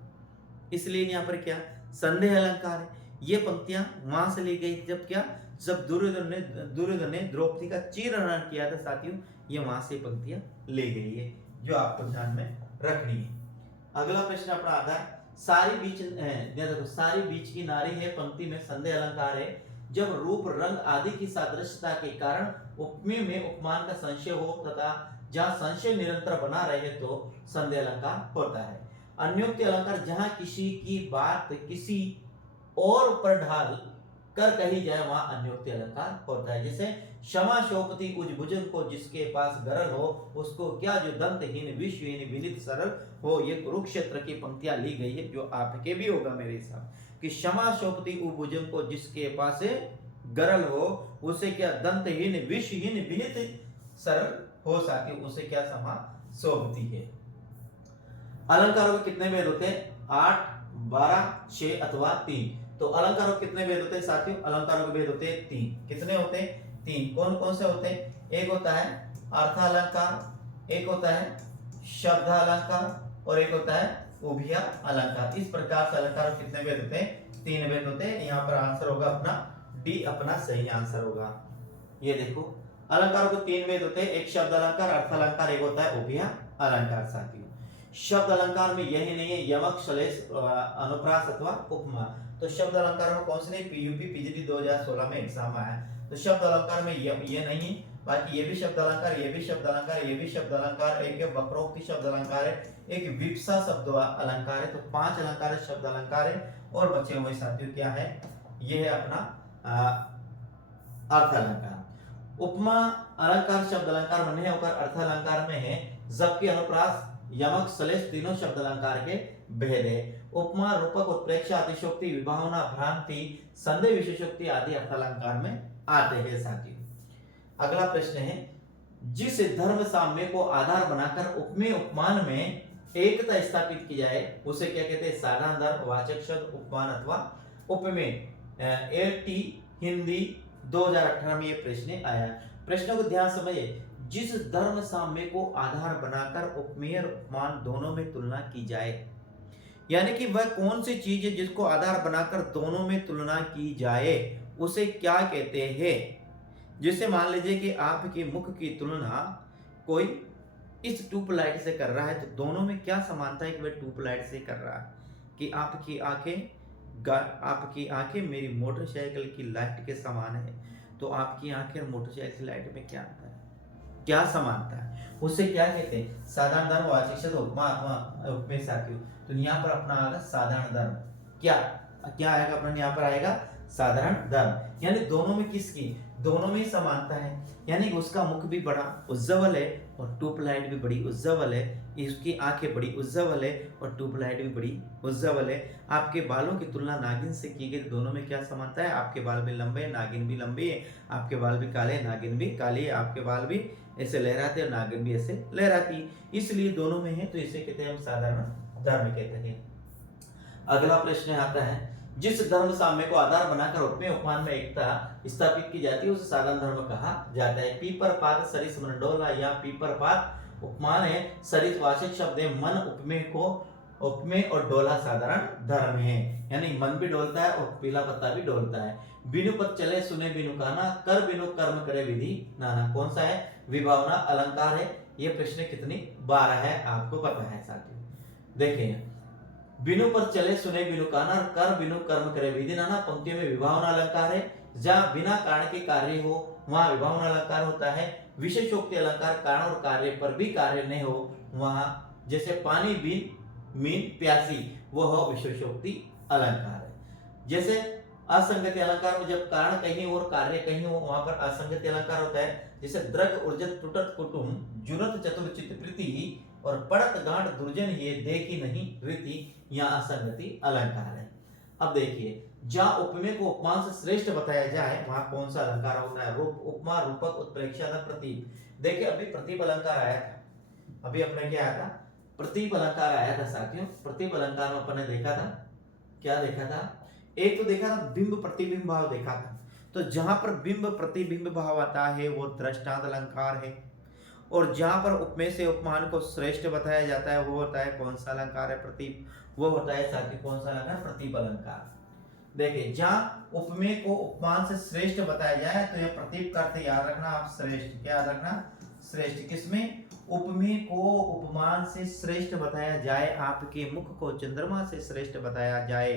इसलिए यहाँ पर क्या संदेह अलंकार है। ये पंक्तियां वहां से ली गई जब क्या, जब दुर्योधन ने द्रौपदी का चीरहरण किया था साथियों, ये वहां से पंक्तियां ली गई है जो आपको ध्यान में रखनी है। अगला प्रश्न अपना आता है सारी बीच, देखो सारी बीच की नारी है पंक्ति में संदेह अलंकार है जब रूप, रंग आदि की सादृश्यता के कारण उपमेय में उपमान का संशय हो तथा जहां संशय निरंतर बना रहे तो संदेह अलंकार होता है। अन्योक्ति अलंकार जहां किसी की बात किसी और पर ढाल कर कही जाए वहां अन्योक्ति अलंकार होता है। जैसे क्षमा शोपति उज भुजन को जिसके पास गरल हो उसको क्या जो दंतहीन विषहीन विनित सरल हो, ये कुरुक्षेत्र की पंक्तियां ली गई है जो आपके भी होगा मेरे हिसाब कि क्षमा शोपति उज भुजन को जिसके पास गरल हो उसे क्या दंतहीन विषहीन विनित सरल हो सके, उसे क्या क्षमा शोभती है। अलंकारों के कितने भेद होते हैं? 8, 12, 6 अथवा 3। तो अलंकारों के कितने भेद होते हैं साथियों? अलंकारों के भेद होते हैं 3। कितने होते हैं? 3। कौन कौन से होते हैं? एक होता है अर्थ अलंकार, एक होता है शब्द अलंकार और एक होता है उभय अलंकार। इस प्रकार से अलंकारों के कितने भेद होते हैं? 3 भेद होते हैं। यहाँ पर आंसर होगा अपना डी, अपना सही आंसर होगा। ये देखो अलंकारों के 3 भेद होते हैं, एक शब्द अलंकार, अर्थ अलंकार, एक होता है उभय अलंकार साथियों। शब्द अलंकार में यही नहीं है यमक, श्लेष, अनुप्रास अथवा उपमा। तो शब्द अलंकार में कौन से नहीं? पीयूपी पीजीडी 2016 में एग्जाम आया। तो शब्द अलंकार में ये नहीं है, बाकी ये भी शब्द अलंकार, ये भी शब्द अलंकार, ये भी शब्द अलंकार, एक वक्रोक्ति शब्द अलंकार है, एक विप्सा शब्द अलंकार है। तो 5 अलंकार शब्द अलंकार है और बचे हुए साथियों क्या है? ये है अपना अर्थ अलंकार। उपमा अलंकार शब्द अलंकार में नहीं होकर अर्थ अलंकार में है, जबकि अनुप्रास, यमक, श्लेष तीनों शब्द अलंकार के भेद है। उपमा, रूपक, उत्प्रेक्षा, अतिशयोक्ति, विभावना, भ्रांति, संदेह, विशेषोक्ति आदि अर्थ अलंकार में आते हैं साथियों। अगला प्रश्न है जिस धर्म साम्य को आधार बनाकर उपमेय उपमान में एकता स्थापित की जाए उसे क्या कहते हैं? साधारण धर्म, वाचक शब्द, उपमान अथवा उपमेय। एलटी हिंदी 2018 में ये प्रश्न आया। प्रश्नों को ध्यान समझिए। जिस धर्म साम्य को आधार बनाकर उपमेय और उपमान दोनों में तुलना की जाए, यानी कि वह कौन सी चीज है जिसको आधार बनाकर दोनों में तुलना की जाए उसे क्या कहते हैं? जैसे मान लीजिए कि आपके मुख की तुलना कोई इस ट्यूबलाइट से कर रहा है, तो दोनों में क्या समानता है कि वह ट्यूबलाइट से कर रहा है? कि आपकी आंखें मेरी मोटरसाइकिल की लाइट के समान है, तो आपकी आंखें और मोटरसाइकिल की लाइट में क्या अंतर है, क्या समानता है? उसे क्या कहते हैं? साधारण धर्म, वाचक शब्द, उपमा अथवा उपमेय साथियों। तो यहाँ पर अपना आएगा साधारण धर्म। क्या आएगा अपना? यहाँ पर आएगा साधारण धर्म। यानी दोनों में किसकी? दोनों में समानता है, यानी उसका मुख भी बड़ा उज्ज्वल है और ट्यूबलाइट भी बड़ी उज्ज्वल है, इसकी आंखें बड़ी उज्ज्वल है और ट्यूबलाइट भी बड़ी उज्ज्वल है। आपके बालों की तुलना नागिन से की गई, दोनों में क्या समानता है? आपके बाल भी लंबे हैं, नागिन भी लंबी है, आपके बाल भी काले, नागिन भी काली है, आपके बाल भी ऐसे लहराते और नागिन भी ऐसे लहराती है, इसलिए दोनों में है, तो इसे कहते हैं हम साधारण धर्म कहते हैं। अगला प्रश्न आता है जिस धर्म साम्य को आधार बनाकर उपमेय उपमान में एकता स्थापित की जाती है उसे साधारण धर्म कहा जाता है। पीपर पात सरिस मंडोला या पीपर पात उपमान है, सरिस वाचक शब्द है, मन उपमेय को उपमेय और डोला साधारण धर्म है, यानी मन भी डोलता है और पीला पत्ता भी डोलता है। बिनु पद चले सुने बिनु काना, कर बिनु कर्म करे विधि नाना। कौन सा है? विभावना अलंकार है। ये प्रश्न कितनी बार है आपको पता है साथियों। देखिए, बिनु पद चले सुने बिनु काना, कर बिनु कर्म करे विधि नाना पंक्तियों में विभावना अलंकार है। जहां बिना कारण के कार्य हो वहां विभावना अलंकार होता है। विशेषोक्ति अलंकार कारण और कार्य पर भी कार्य नहीं हो वहां, जैसे पानी बिन मीन प्यासी, वो हो विशेषोक्ति अलंकार है। जैसे असंगति अलंकार में जब कारण कहीं और कार्य कहीं हो वहां पर असंगति अलंकार होता है। जैसे द्रग उर्जत टुटत कुटुम जुनत चतुर्चित प्रीति और पड़त गांठ दुर्जन ये देखी नहीं रीति, यहाँ असंगति अलंकार है। अब देखिए, जहां उपमेय को उपमान से श्रेष्ठ बताया जाए वहां कौन सा अलंकार होता है? रूप, उपमा, रूपक, उत्प्रेक्षा, प्रतीप। देखिए, अभी प्रतीप अलंकार आया था, अभी अपने क्या आया था? प्रतीप अलंकार आया था साथियों। प्रतीप अलंकार में अपने देखा था, क्या देखा था? एक तो देखा था बिंब प्रतिबिंब भाव देखा था। तो जहां पर बिंब प्रतिबिंब भाव आता है वो दृष्टांत अलंकार है, और जहां पर उपमेय से उपमान को श्रेष्ठ बताया जाता है वो होता है कौन सा अलंकार है? प्रतीप। वो होता है साथी कौन सा अलंकार? प्रतीप अलंकार। देखिए, जहां उपमेय को उपमान से श्रेष्ठ बताया जाए तो यह प्रतीप का अर्थ याद रखना आप, श्रेष्ठ। क्या याद रखना? श्रेष्ठ। किसमें? उपमेय को उपमान से श्रेष्ठ बताया जाए, आपके मुख को चंद्रमा से श्रेष्ठ बताया जाए,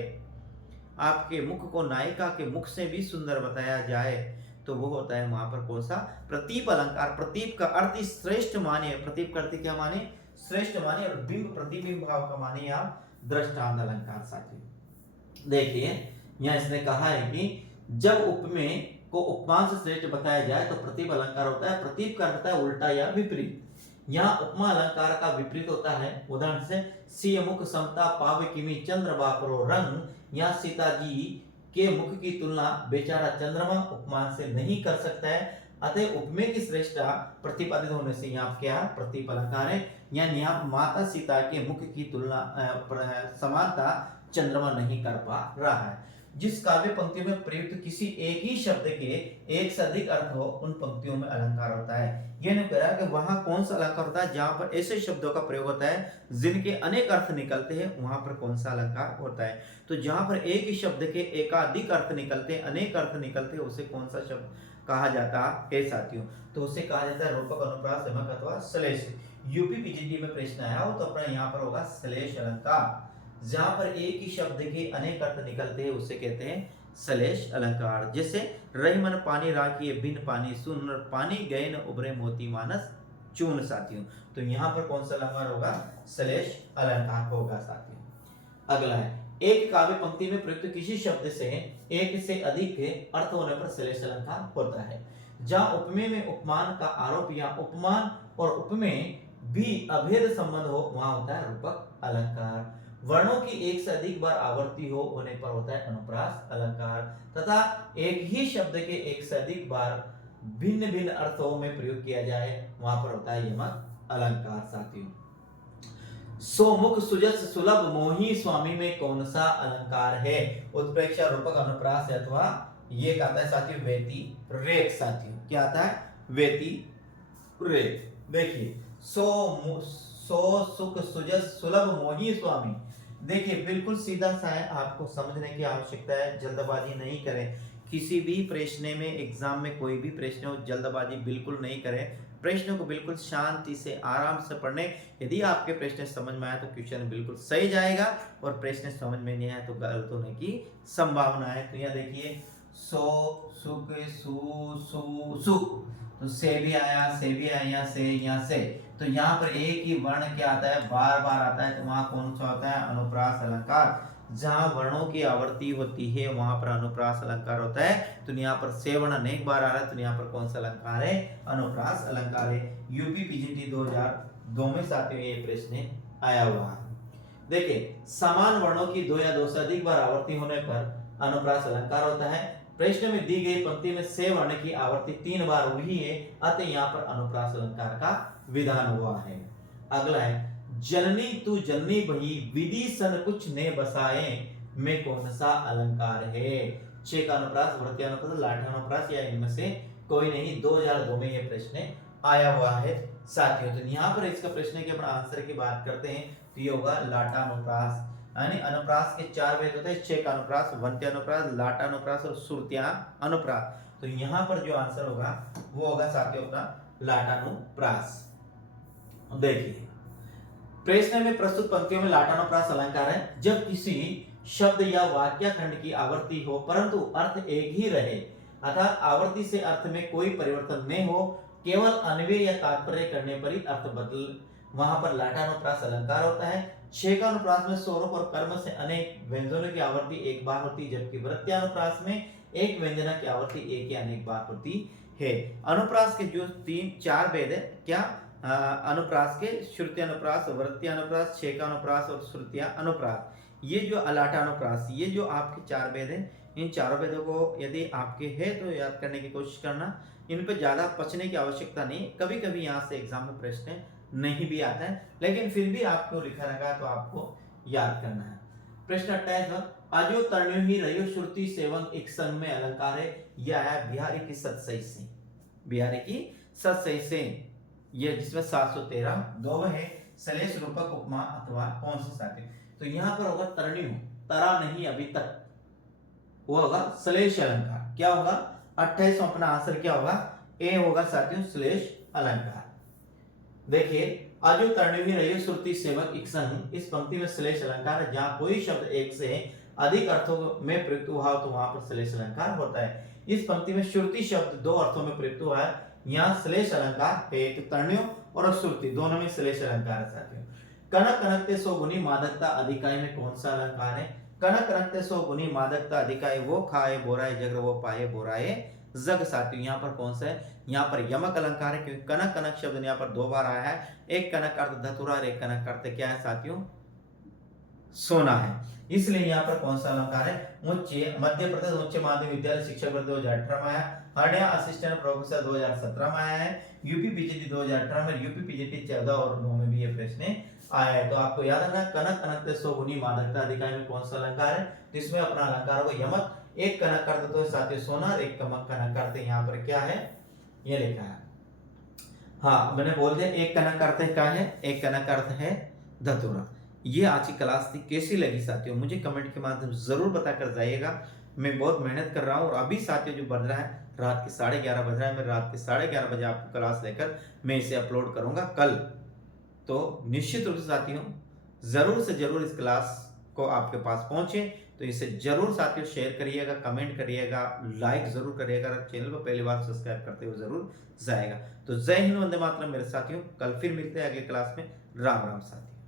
आपके मुख को नायिका के मुख से भी सुंदर बताया जाए, तो वो होता है वहां पर कौन सा? प्रतीप अलंकार। प्रतीप का अर्थ ही श्रेष्ठ माने, प्रतीप का अर्थ क्या माने? श्रेष्ठ माने, और बिंब प्रतिबिंब भाव का माने आप दृष्टांत अलंकार साथी। देखिए, यहाँ इसने कहा है कि जब उपमेय को उपमान से श्रेष्ठ बताया जाए तो प्रतीप अलंकार होता है। प्रतीप का अर्थ होता है उल्टा या विपरीत। यहाँ उपमा अलंकार का विपरीत होता है। उदाहरण से सिय मुख समता पाव किमी चंद्र बापरो रंग, यहाँ सीता जी के मुख की तुलना बेचारा चंद्रमा उपमान से नहीं कर सकता है, अतः उपमेय की श्रेष्ठता प्रतिपादित होने से यहाँ क्या प्रतीप अलंकार है। यानी यहाँ माता सीता के मुख की तुलना समानता चंद्रमा नहीं कर पा रहा है। जिस काव्य पंक्तियों में प्रयुक्त किसी एक ही शब्द के एक से अधिक अर्थ हो उन पंक्तियों में अलंकार होता है। यह नहीं कह रहा कि वहां कौन सा अलंकार होता है जहां पर ऐसे शब्दों का प्रयोग होता है जिनके अनेक अर्थ निकलते हैं, वहां पर कौन सा अलंकार होता है। तो जहां पर एक ही शब्द के एकाधिक अर्थ निकलते हैं, अनेक अर्थ निकलते हैं, उसे कौन सा शब्द कहा जाता है साथियों? तो उसे कहा जाता है रूपक, अनुप्रास, यमक अथवा श्लेष। यूपी पीजीटी में प्रश्न आया हो तो अपना यहाँ पर होगा श्लेष अलंकार। जहां पर एक ही शब्द के अनेक अर्थ निकलते हैं उसे कहते हैं श्लेष अलंकार। जैसे रही मन पानी राखिए बिन पानी सुन, पानी गए न उभरे मोती मानस चून साथियों। तो यहाँ पर कौन सा अलंकार होगा? श्लेष अलंकार होगा साथियों। अगला है, एक काव्य पंक्ति में प्रयुक्त किसी शब्द से एक से अधिक अर्थ होने पर श्लेष अलंकार होता है। जहां उपमेय में उपमान का आरोप या उपमान और उपमेय भी अभेद संबंध हो वहां होता है रूपक अलंकार। वर्णों की एक से अधिक बार आवर्ती हो होने पर होता है अनुप्रास अलंकार, तथा एक ही शब्द के एक से अधिक बार भिन्न भिन्न अर्थों में प्रयोग किया जाए वहां पर होता है यमक अलंकार साथियों। सोमुख सुजस सुलभ मोही स्वामी में कौन सा अलंकार है? उत्प्रेक्षा, रूपक, अनुप्रास अथवा ये कहता है साथियों वेती रेख साथियों। क्या आता है? वेती रेख। देखिए, सो सुख सुजस सुलभ मोही स्वामी, देखिए बिल्कुल सीधा सा है, आपको समझने की आवश्यकता है, जल्दबाजी नहीं करें। किसी भी प्रश्न में, एग्जाम में कोई भी प्रश्न हो, जल्दबाजी बिल्कुल नहीं करें। प्रश्नों को बिल्कुल शांति से आराम से पढ़ने। यदि आपके प्रश्न समझ में आए तो क्वेश्चन बिल्कुल सही जाएगा, और प्रश्न समझ में नहीं आए तो गलत होने की संभावना है। तो यहाँ देखिए, सो सुख सु सु सुख, तो से भी आया, से भी आया, से यहाँ से, तो यहाँ पर एक ही वर्ण क्या आता है? बार बार आता है, तो वहां कौन सा होता है? अनुप्रास अलंकार। जहां वर्णों की आवर्ती होती है वहां पर अनुप्रास अलंकार होता है। तो यहाँ पर से वर्ण अनेक बार आ रहा है, तो यहाँ पर कौन सा अलंकार है? अनुप्रास अलंकार है। यूपी पीजीटी 2002 में साथियों ये प्रश्न आया हुआ है। देखिए, समान वर्णों की दो या दो से अधिक बार आवर्ती होने पर अनुप्रास अलंकार होता है। प्रश्न में दी गई पंक्ति में से वर्ण की आवर्ती 3 बार हुई है, अतः यहाँ पर अनुप्रास अलंकार का विधान हुआ है। अगला है, जननी तू जननी बही विधि सन कुछ ने बसाए में कौन सा अलंकार है? छे का अनुप्रास, वृत्ति अनुप्रास, लाठ अनुप्रास या इनमें से कोई नहीं। 2002 में यह प्रश्न आया हुआ है साथियों। तो यहाँ पर इसका प्रश्न है कि अपना आंसर की बात करते हैं तो ये होगा लाटानुप्रास। यानी अनुप्रास के 4 भेद होते हैं, क्षेक अनुप्रास, वंत्य अनुप्रास, लाटा अनुप्रास और श्रुतिया अनुप्रास। तो यहाँ पर जो आंसर होगा वो होगा साथियों अपना लाटानुप्रास। देखिए प्रश्न में प्रस्तुत पंक्तियों में लाटानुप्रास अलंकार है जब किसी शब्द या वाक्य खंड की आवृत्ति हो परंतु अर्थ एक ही रहे, अर्थात आवृत्ति से अर्थ में कोई परिवर्तन नहीं हो, केवल अन्वय या तात्पर्य करने पर ही अर्थ बदल, वहां पर लाटानुप्रास अलंकार होता है। छेकानुप्रास में स्वरूप और कर्म से अनेक व्यंजनों की आवृत्ति एक बार होती है, जबकि वृत्त्यानुप्रास में एक व्यंजना की आवृत्ति एक या अनेक बार होती है। अनुप्रास के जो 3-4 भेद है क्या, अनुप्रास के श्रुति अनुप्रास, वृत्तीय अनुप्रास, छेकानुप्रास और श्रुतिया अनुप्रास। ये जो लाटानुप्रास, ये जो आपके 4 भेद हैं, इन चारों भेदों को यदि आपके है तो याद करने की कोशिश करना। इन पे ज्यादा पचने की आवश्यकता नहीं, कभी कभी यहाँ से एग्जाम में प्रश्न नहीं भी आता है, लेकिन फिर भी आपको लिखा रहेगा तो आपको याद करना है। प्रश्न 28 अजो तरणियों ही रयो श्रुति सेवं एक संग में अलंकार है, यह है बिहारी की सतसई से, बिहारी की सतसई से, ये जिसमें 713 दो है सलेश रूपक उपमा अथवा कौन सा साथी। तो यहाँ पर होगा तरणियों, तरा नहीं अभी तक, वो होगा श्लेष अलंकार। क्या होगा 28 अपना आंसर क्या होगा, ए होगा साथियों श्लेष अलंकार। देखिए अजो तरणियों ही रयो श्रुति सेवक एक संग, इस पंक्ति में श्लेष अलंकार है, जहां कोई शब्द एक से अधिक अर्थों में प्रयुक्त हुआ तो वहां पर श्लेष अलंकार होता है। इस पंक्ति में श्रुति शब्द 2 अर्थों में प्रयुक्त हुआ है, यहाँ श्लेष अलंकार है। तो तरणियों और श्रुति दोनों में श्लेष अलंकार है साथियों। कनक कनकते सो गुनी मादकता अधिकाई में कौन सा अलंकार है, कनक कनकते सो गुनी मादकता अधिकाई वो खाए बोराए जग वो पाए बोराए जग। साथियों यहाँ पर कौन सा है, यहाँ पर यमक अलंकार है, क्योंकि कनक कनक शब्द यहाँ पर 2 बार आया है। एक कनक अर्थ धतुरा और एक कनक अर्थ क्या है साथियों, सोना है, इसलिए यहाँ पर कौन सा अलंकार है, उच्च मध्य प्रदेश उच्च माध्यमिक विद्यालय शिक्षक वर्ग 2018 में आया, हरियाणा असिस्टेंट प्रोफेसर 2017 में आया है, यूपी पीजीटी 2018 में, यूपी पीजीटी 14 और 9 में भी ये प्रश्न आया है। तो आपको याद रखना कनक कनकते सो गुनी मादकता अधिकाई में कौन सा अलंकार है, तो इसमें अपना अलंकार होगा यमक। एक कनक अर्थ तो साथियों सोना और एक कमक कनक अर्थ यहाँ पर क्या है, ये लिखा है, हाँ मैंने बोल दिया, एक कनक अर्थ क्या है, एक कनक अर्थ है धतुरा। ये आज की क्लास थी, कैसी लगी साथियों मुझे कमेंट के माध्यम से जरूर बताकर जाइएगा। मैं बहुत मेहनत कर रहा हूँ और अभी साथियों जो बज रहा है रात के 11:30 बज रहा है, मैं रात के 11:30 बजे आपको क्लास लेकर मैं इसे अपलोड करूंगा कल। तो निश्चित रूप से साथियों जरूर से जरूर इस क्लास को आपके पास पहुंचे, तो इसे जरूर साथियों शेयर करिएगा, कमेंट करिएगा, लाइक जरूर करिएगा, चैनल को पहली बार सब्सक्राइब करते हुए जरूर जाएगा। तो जय हिंद वंदे मातरम मेरे साथियों, कल फिर मिलते हैं अगली क्लास में। राम राम साथियों।